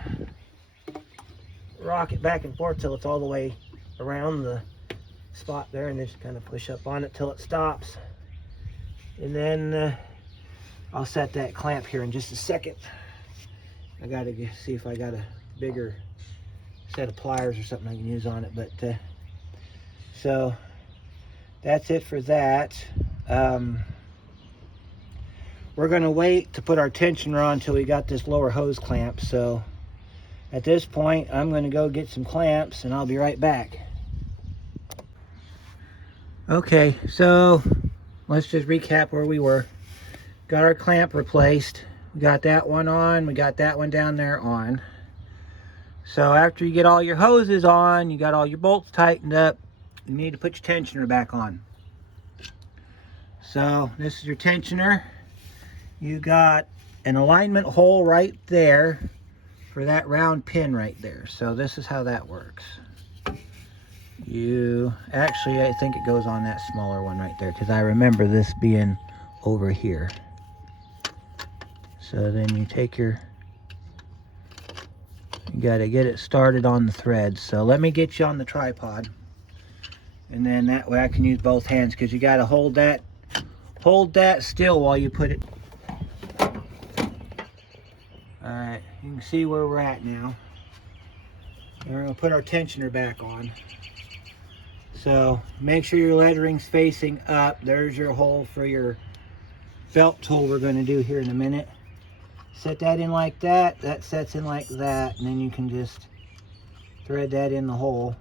rock it back and forth till it's all the way around the spot there, and just kind of push up on it till it stops. And then I'll set that clamp here in just a second. I gotta see if I got a bigger set of pliers or something I can use on it. But so that's it for that. We're gonna wait to put our tensioner on until we got this lower hose clamp. So at this point, I'm gonna go get some clamps and I'll be right back. Okay, so let's just recap where we were. Got our clamp replaced. We got that one on. We got that one down there on. So after you get all your hoses on, you got all your bolts tightened up, you need to put your tensioner back on. So this is your tensioner. You got an alignment hole right there for that round pin right there. So this is how that works. Actually, I think it goes on that smaller one right there because I remember this being over here. So then you take you got to get it started on the threads. So let me get you on the tripod, and then that way I can use both hands, because you got to hold hold that still while you put it. Alright, you can see where we're at now. And we're going to put our tensioner back on. So make sure your lettering's facing up. There's your hole for your belt tool we're going to do here in a minute. Set that in like that. That sets in like that. And then you can just thread that in the hole.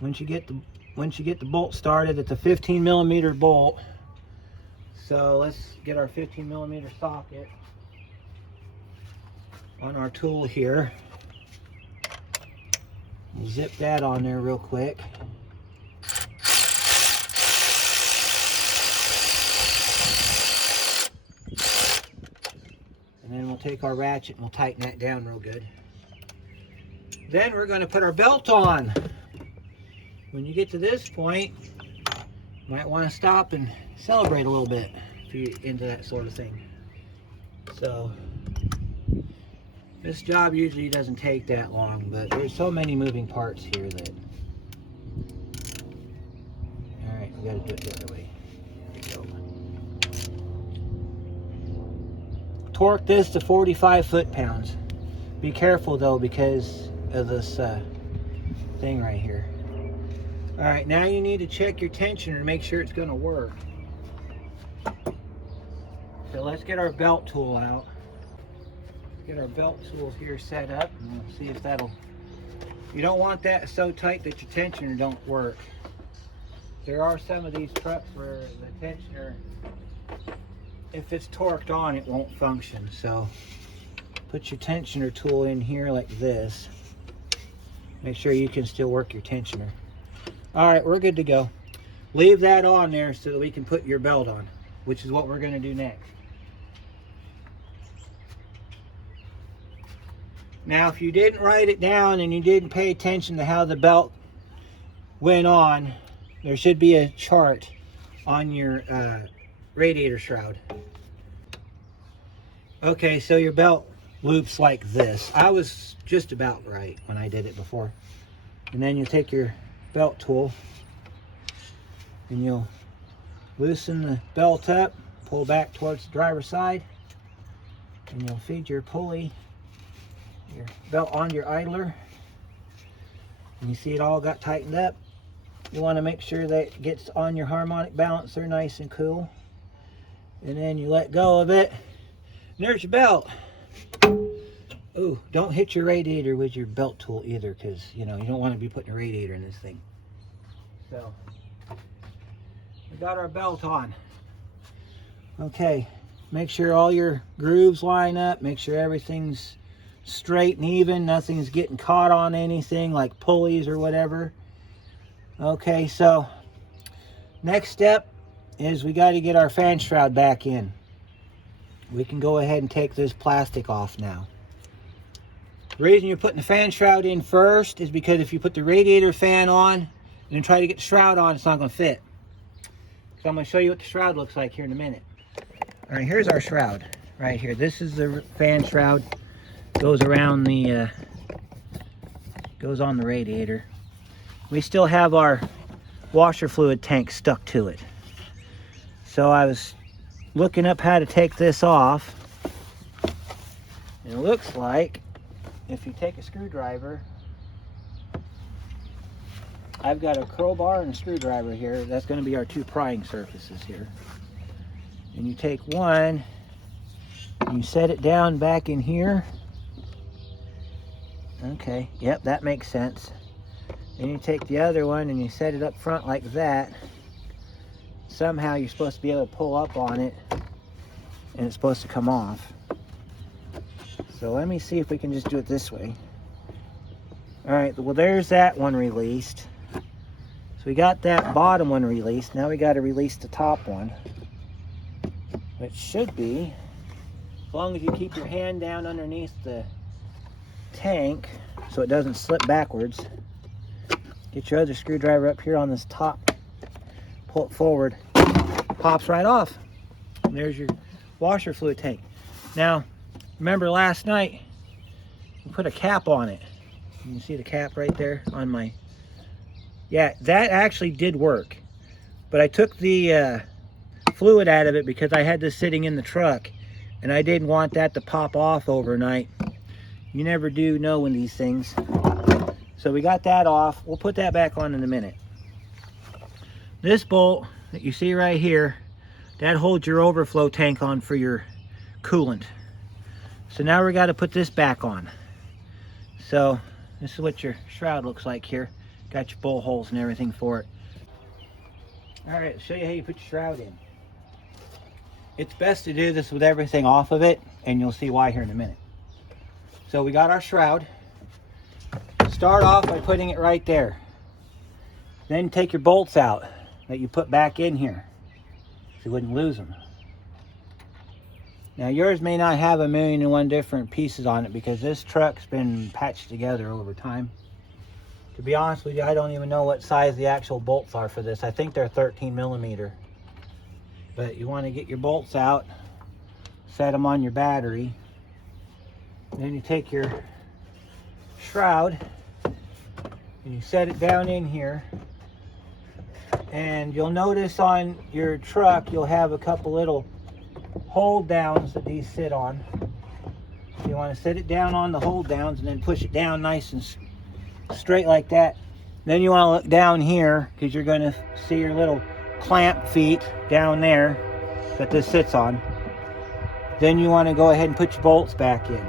Once you get the bolt started, it's a 15mm bolt. So let's get our 15mm socket on our tool here. We'll zip that on there real quick. And then we'll take our ratchet and we'll tighten that down real good. Then we're going to put our belt on. When you get to this point, you might want to stop and celebrate a little bit if you're into that sort of thing. So this job usually doesn't take that long, but there's so many moving parts here that... Alright, we got to do it the other way. There we go. Torque this to 45 foot-pounds. Be careful though because of this thing right here. Alright, now you need to check your tensioner to make sure it's going to work. So let's get our belt tool out. Get our belt tool here set up and we'll see if that'll... You don't want that so tight that your tensioner don't work. There are some of these trucks where the tensioner, if it's torqued on, it won't function. So put your tensioner tool in here like this. Make sure you can still work your tensioner. Alright, we're good to go. Leave that on there so that we can put your belt on, which is what we're going to do next. Now, if you didn't write it down and you didn't pay attention to how the belt went on, there should be a chart on your radiator shroud. Okay, so your belt loops like this. I was just about right when I did it before. And then you take your belt tool and you'll loosen the belt up, pull back towards the driver's side, and you'll feed your pulley, your belt on your idler, and you see it all got tightened up. You want to make sure that it gets on your harmonic balancer nice and cool, and then you let go of it, and there's your belt. Ooh, don't hit your radiator with your belt tool either, because you know you don't want to be putting a radiator in this thing. So we got our belt on. Okay, make sure all your grooves line up, make sure everything's straight and even, nothing's getting caught on anything like pulleys or whatever. Okay, so next step is we got to get our fan shroud back in. We can go ahead and take this plastic off now. The reason you're putting the fan shroud in first is because if you put the radiator fan on and then try to get the shroud on, it's not going to fit. So I'm going to show you what the shroud looks like here in a minute. All right, here's our shroud right here. This is the fan shroud. Goes around the goes on the radiator. We still have our washer fluid tank stuck to it. So I was looking up how to take this off, and it looks like if you take a screwdriver, I've got a crowbar and a screwdriver here. That's going to be our two prying surfaces here. And you take one and you set it down back in here. Okay, yep, that makes sense. Then you take the other one and you set it up front like that. Somehow you're supposed to be able to pull up on it and it's supposed to come off. So let me see if we can just do it this way. All right, well there's that one released. So we got that bottom one released. Now we got to release the top one, which should be, as long as you keep your hand down underneath the tank so it doesn't slip backwards. Get your other screwdriver up here on this top, pull it forward, pops right off. And there's your washer fluid tank. Now, remember last night, we put a cap on it. You can see the cap right there on my... Yeah, that actually did work. but I took the fluid out of it because I had this sitting in the truck and I didn't want that to pop off overnight. You never do know in these things. So we got that off. We'll put that back on in a minute. This bolt that you see right here, that holds your overflow tank on for your coolant. So now we got to put this back on. So this is what your shroud looks like here. Got your bolt holes and everything for it. All right, show you how you put your shroud in. It's best to do this with everything off of it, and you'll see why here in a minute. So we got our shroud. Start off by putting it right there. Then take your bolts out that you put back in here so you wouldn't lose them. Now yours may not have 1,000,001 different pieces on it because this truck's been patched together over time. To be honest with you, I don't even know what size the actual bolts are for this. I think they're 13mm. But you want to get your bolts out, set them on your battery. Then you take your shroud and you set it down in here. And you'll notice on your truck, you'll have a couple little hold downs that these sit on. So you want to set it down on the hold downs and then push it down nice and straight like that. Then you want to look down here because you're going to see your little clamp feet down there that this sits on. Then you want to go ahead and put your bolts back in.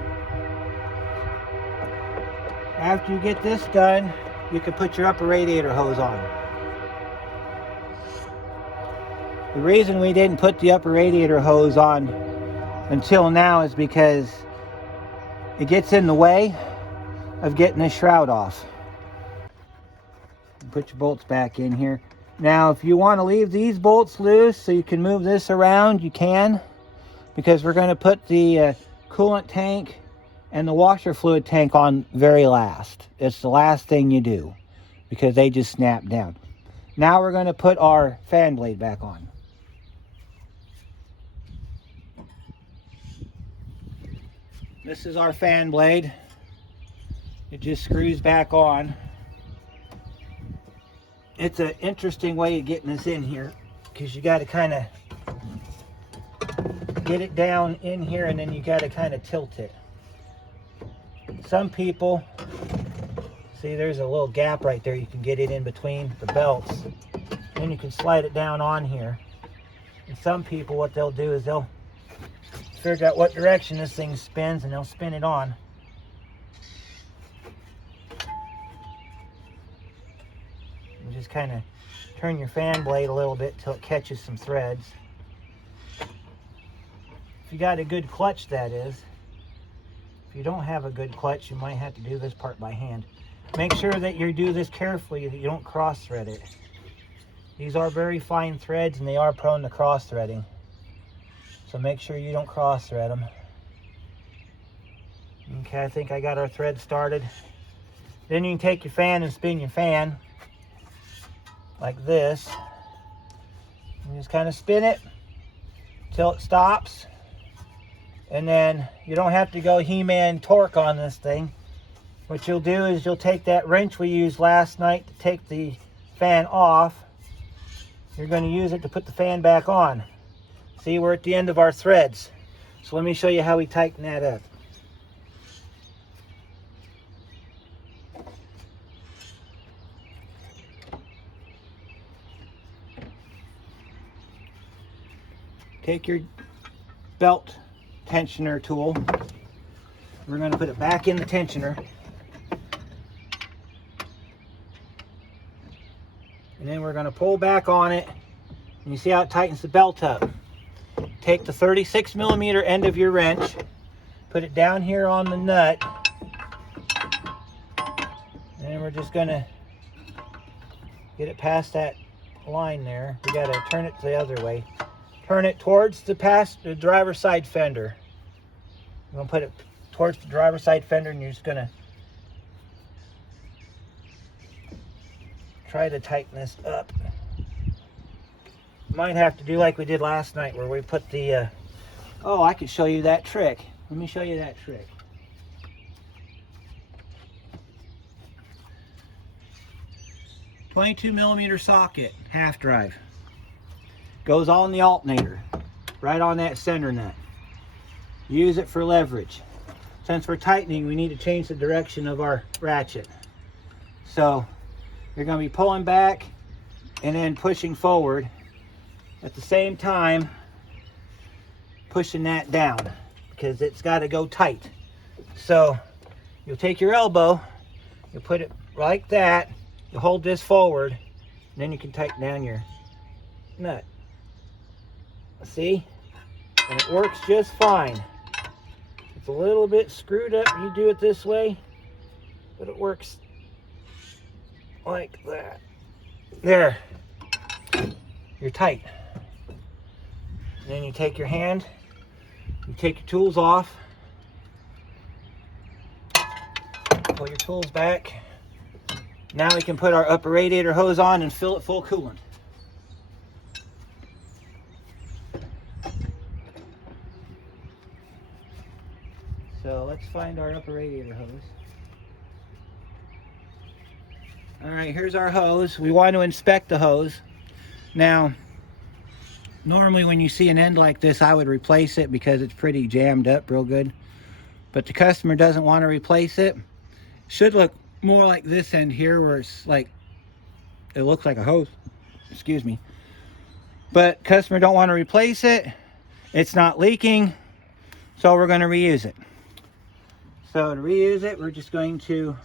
After you get this done, you can put your upper radiator hose on. The reason we didn't put the upper radiator hose on until now is because it gets in the way of getting this shroud off. Put your bolts back in here. Now, if you want to leave these bolts loose so you can move this around, you can, because we're going to put the coolant tank and the washer fluid tank on very last. It's the last thing you do because they just snap down. Now we're going to put our fan blade back on. This is our fan blade. It just screws back on. It's an interesting way of getting this in here because you got to kind of get it down in here and then you got to kind of tilt it. Some people, see there's a little gap right there, you can get it in between the belts. Then you can slide it down on here. And some people, what they'll do is they'll figure out what direction this thing spins and they'll spin it on. And just kind of turn your fan blade a little bit till it catches some threads. If you got a good clutch, that is. If you don't have a good clutch, you might have to do this part by hand. Make sure that you do this carefully, that you don't cross thread it. These are very fine threads and they are prone to cross threading. So make sure you don't cross thread them. Okay, I think I got our thread started. Then you can take your fan and spin your fan like this. You just kind of spin it till it stops. And then you don't have to go He-Man torque on this thing. What you'll do is you'll take that wrench we used last night to take the fan off. You're going to use it to put the fan back on. See, we're at the end of our threads. So let me show you how we tighten that up. Take your belt tensioner tool. We're going to put it back in the tensioner. And then we're going to pull back on it. And you see how it tightens the belt up. Take the 36mm end of your wrench, put it down here on the nut, and then we're just going to get it past that line there. We got to turn it the other way. Turn it towards the driver's side fender. I'm going to put it towards the driver's side fender, and you're just going to try to tighten this up. Might have to do like we did last night where we put the oh, I could show you that trick. Let me show you that trick. 22mm socket, half drive. Goes on the alternator, right on that center nut. Use it for leverage. Since we're tightening, we need to change the direction of our ratchet. So you're going to be pulling back and then pushing forward. At the same time, pushing that down because it's got to go tight. So you'll take your elbow, you'll put it like that, you hold this forward, and then you can tighten down your nut. See? And it works just fine. It's a little bit screwed up, you do it this way, but it works like that. There. You're tight. Then you take your hand, you take your tools off, pull your tools back. Now we can put our upper radiator hose on and fill it full of coolant. So let's find our upper radiator hose. All right, here's our hose. We want to inspect the hose. Now, normally when you see an end like this, I would replace it because it's pretty jammed up real good. But the customer doesn't want to replace it. Should look more like this end here where it's like, it looks like a hose. Excuse me. But customer don't want to replace it. It's not leaking. So we're going to reuse it. So to reuse it, we're just going to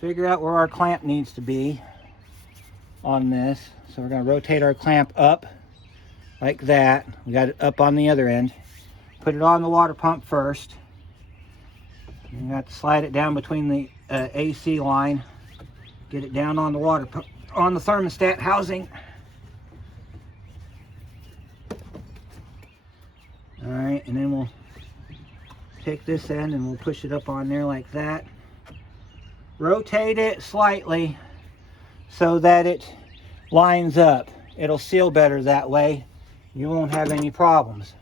figure out where our clamp needs to be on this. So we're going to rotate our clamp up like that. We got it up on the other end. Put it on the water pump first. You got to slide it down between the AC line. Get it down on the water pump, on the thermostat housing. All right, and then we'll take this end and we'll push it up on there like that. Rotate it slightly so that it lines up. It'll seal better that way. You won't have any problems.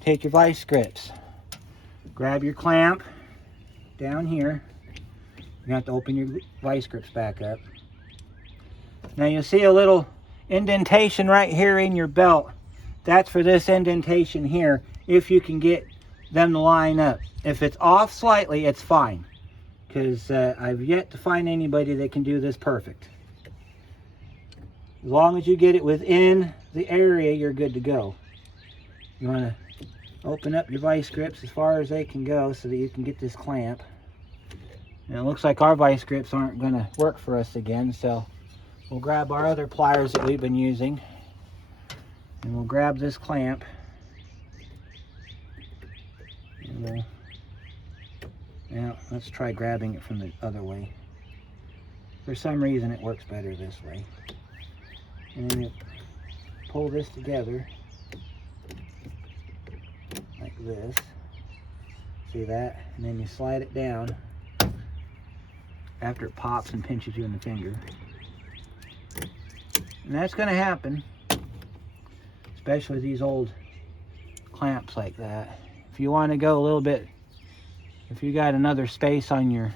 Take your vice grips. Grab your clamp down here. You have to open your vice grips back up. Now you'll see a little indentation right here in your belt. That's for this indentation here, if you can get them to line up. If it's off slightly, it's fine, because I've yet to find anybody that can do this perfect. As long as you get it within the area, you're good to go. You want to open up your vice grips as far as they can go so that you can get this clamp. And it looks like our vice grips aren't going to work for us again, so we'll grab our other pliers that we've been using and we'll grab this clamp. And now let's try grabbing it from the other way. For some reason it works better this way. And then you pull this together like this. See that? And then you slide it down after it pops and pinches you in the finger. And that's going to happen, especially these old clamps like that. If you want to go a little bit, if you got another space on your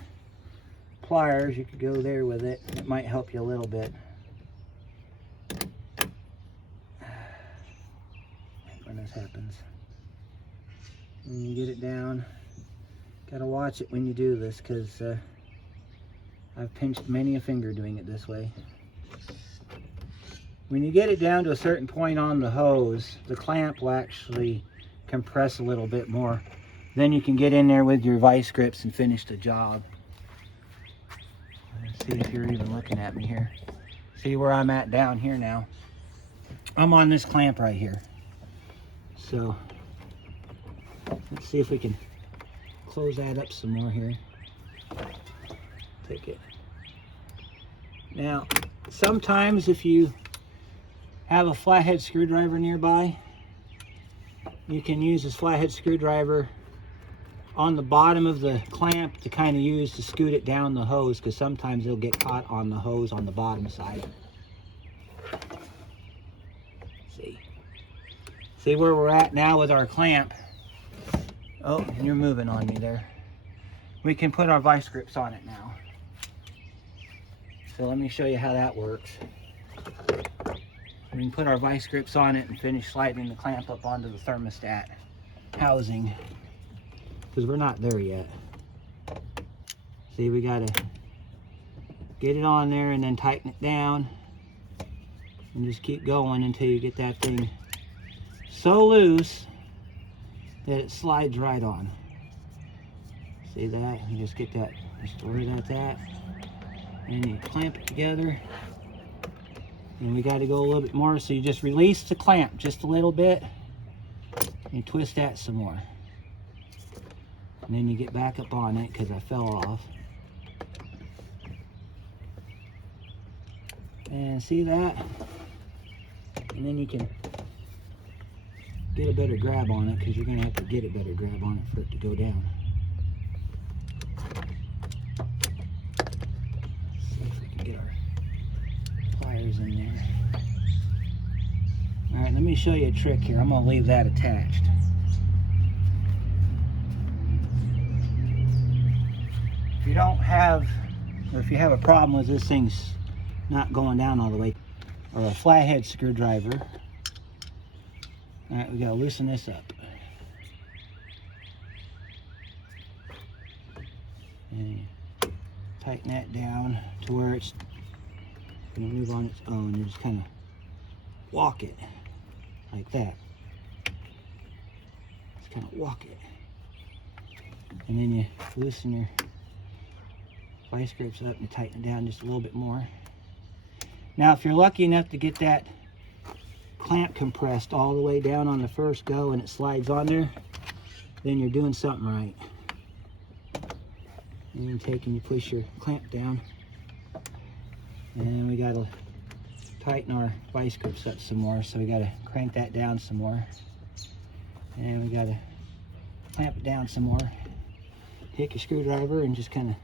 pliers, you could go there with it. It might help you a little bit. When this happens, when you get it down, gotta watch it when you do this, because I've pinched many a finger doing it this way. When you get it down to a certain point on the hose, the clamp will actually compress a little bit more. Then you can get in there with your vice grips and finish the job. Let's see if you're even looking at me here. See where I'm at down here now. I'm on this clamp right here. So let's see if we can close that up some more here. Take it. Now, sometimes if you have a flathead screwdriver nearby, you can use this flathead screwdriver on the bottom of the clamp to kind of use to scoot it down the hose, because sometimes it'll get caught on the hose on the bottom side. See where we're at now with our clamp. Oh, you're moving on me there. We can put our vice grips on it now. So let me show you how that works. We can put our vice grips on it and finish sliding the clamp up onto the thermostat housing, because we're not there yet. See, we gotta get it on there and then tighten it down and just keep going until you get that thing so loose that it slides right on. See that? You just get that, just where that's at, and you clamp it together. And we got to go a little bit more, so you just release the clamp just a little bit and twist that some more. And then you get back up on it, because I fell off. And see that? And then you can get a better grab on it, because you're going to have to get a better grab on it for it to go down. Let's see if we can get our pliers in there. All right, let me show you a trick here. I'm going to leave that attached. If you don't have, or if you have a problem with this thing's not going down all the way, or a flathead screwdriver, all right, we got to loosen this up. And tighten that down to where it's going to move on its own. You just kind of walk it like that. Just kind of walk it. And then you loosen your vice grips up and tighten it down just a little bit more. Now, if you're lucky enough to get that clamp compressed all the way down on the first go and it slides on there, then you're doing something right. And you take and you push your clamp down, and we got to tighten our vice grips up some more, so we got to crank that down some more, and we got to clamp it down some more. Take your screwdriver and just kind of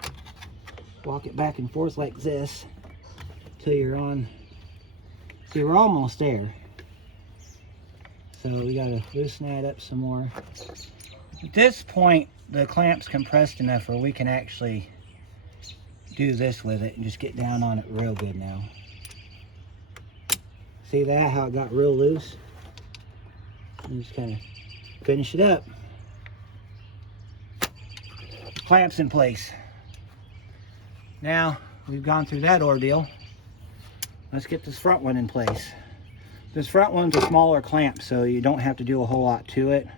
walk it back and forth like this till you're on. See, we're almost there, so we got to loosen that up some more. At this point, the clamp's compressed enough where we can actually do this with it and just get down on it real good now. See that, how it got real loose? And just kind of finish it up. Clamp's in place. Now, we've gone through that ordeal. Let's get this front one in place. This front one's a smaller clamp, so you don't have to do a whole lot to it.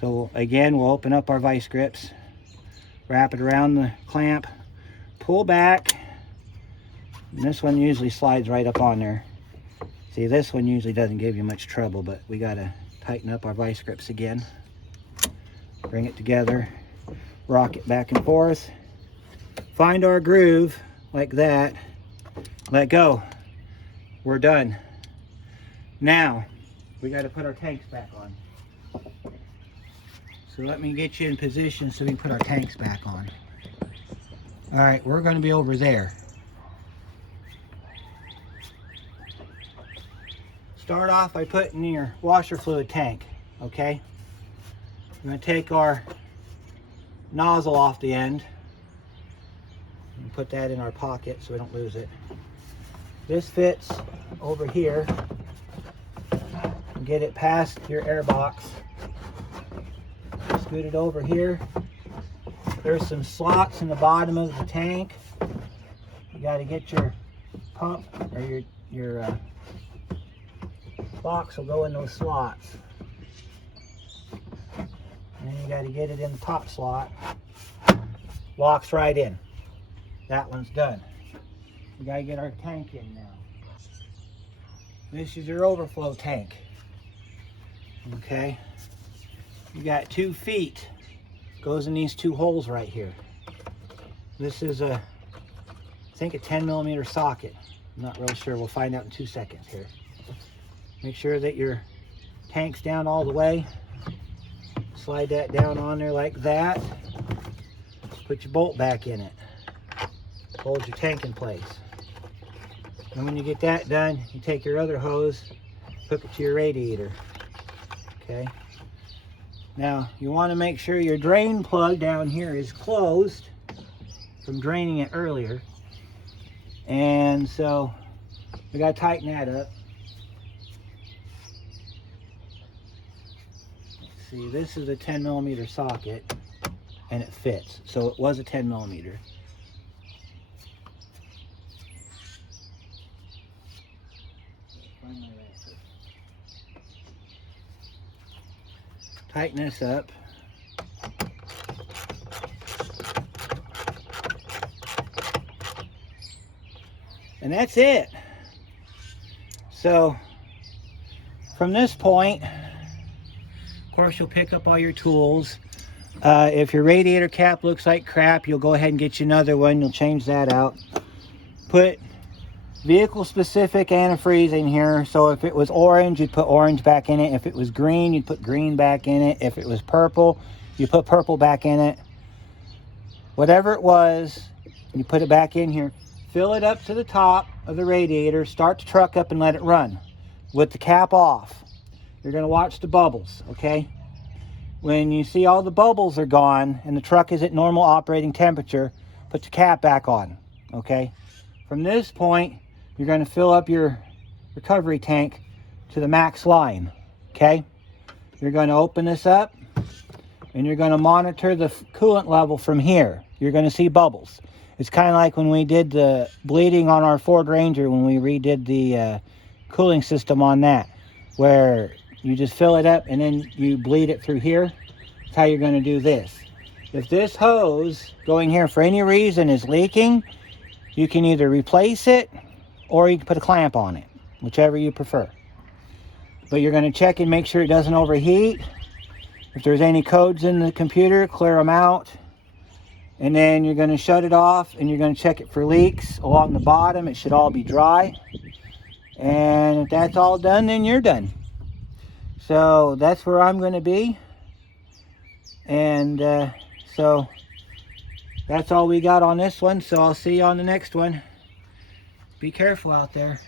So again, we'll open up our vice grips, wrap it around the clamp, pull back, and this one usually slides right up on there. See, this one usually doesn't give you much trouble, but we gotta tighten up our vice grips again. Bring it together, rock it back and forth, find our groove like that, let go. We're done. Now, we gotta put our tanks back on. So let me get you in position so we can put our tanks back on. All right, we're going to be over there. Start off by putting in your washer fluid tank, okay? We're going to take our nozzle off the end and put that in our pocket so we don't lose it. This fits over here. Get it past your air box. Scoot it over here. There's some slots in the bottom of the tank. You got to get your pump, or your box will go in those slots. And then you got to get it in the top slot. Locks right in. That one's done. We got to get our tank in now. This is your overflow tank. Okay. You got 2 feet, goes in these 2 holes right here. This is I think a 10mm socket. I'm not really sure, we'll find out in 2 seconds here. Make sure that your tank's down all the way. Slide that down on there like that. Put your bolt back in it. Hold your tank in place. And when you get that done, you take your other hose, hook it to your radiator. Okay. Now, you want to make sure your drain plug down here is closed from draining it earlier. And so, we got to tighten that up. See, this is a 10 millimeter socket and it fits. So it was a 10 millimeter. Tighten this up. And that's it. So from this point, of course, you'll pick up all your tools. If your radiator cap looks like crap, you'll go ahead and get you another one. You'll change that out. Put vehicle specific antifreeze in here. So if it was orange, you'd put orange back in it. If it was green, you'd put green back in it. If it was purple, you put purple back in it. Whatever it was, you put it back in here. Fill it up to the top of the radiator. Start the truck up and let it run with the cap off. You're going to watch the bubbles, okay? When you see all the bubbles are gone and the truck is at normal operating temperature, put the cap back on, okay? From this point, you're going to fill up your recovery tank to the max line, okay? You're going to open this up and you're going to monitor the coolant level from here. You're going to see bubbles. It's kind of like when we did the bleeding on our Ford Ranger, when we redid the cooling system on that, where you just fill it up and then you bleed it through here. That's how you're going to do this. If this hose going here for any reason is leaking, you can either replace it or you can put a clamp on it, whichever you prefer. But you're going to check and make sure it doesn't overheat. If there's any codes in the computer, clear them out. And then you're going to shut it off and you're going to check it for leaks along the bottom. It should all be dry. And if that's all done, then you're done. So that's where I'm going to be. And so that's all we got on this one. So I'll see you on the next one. Be careful out there.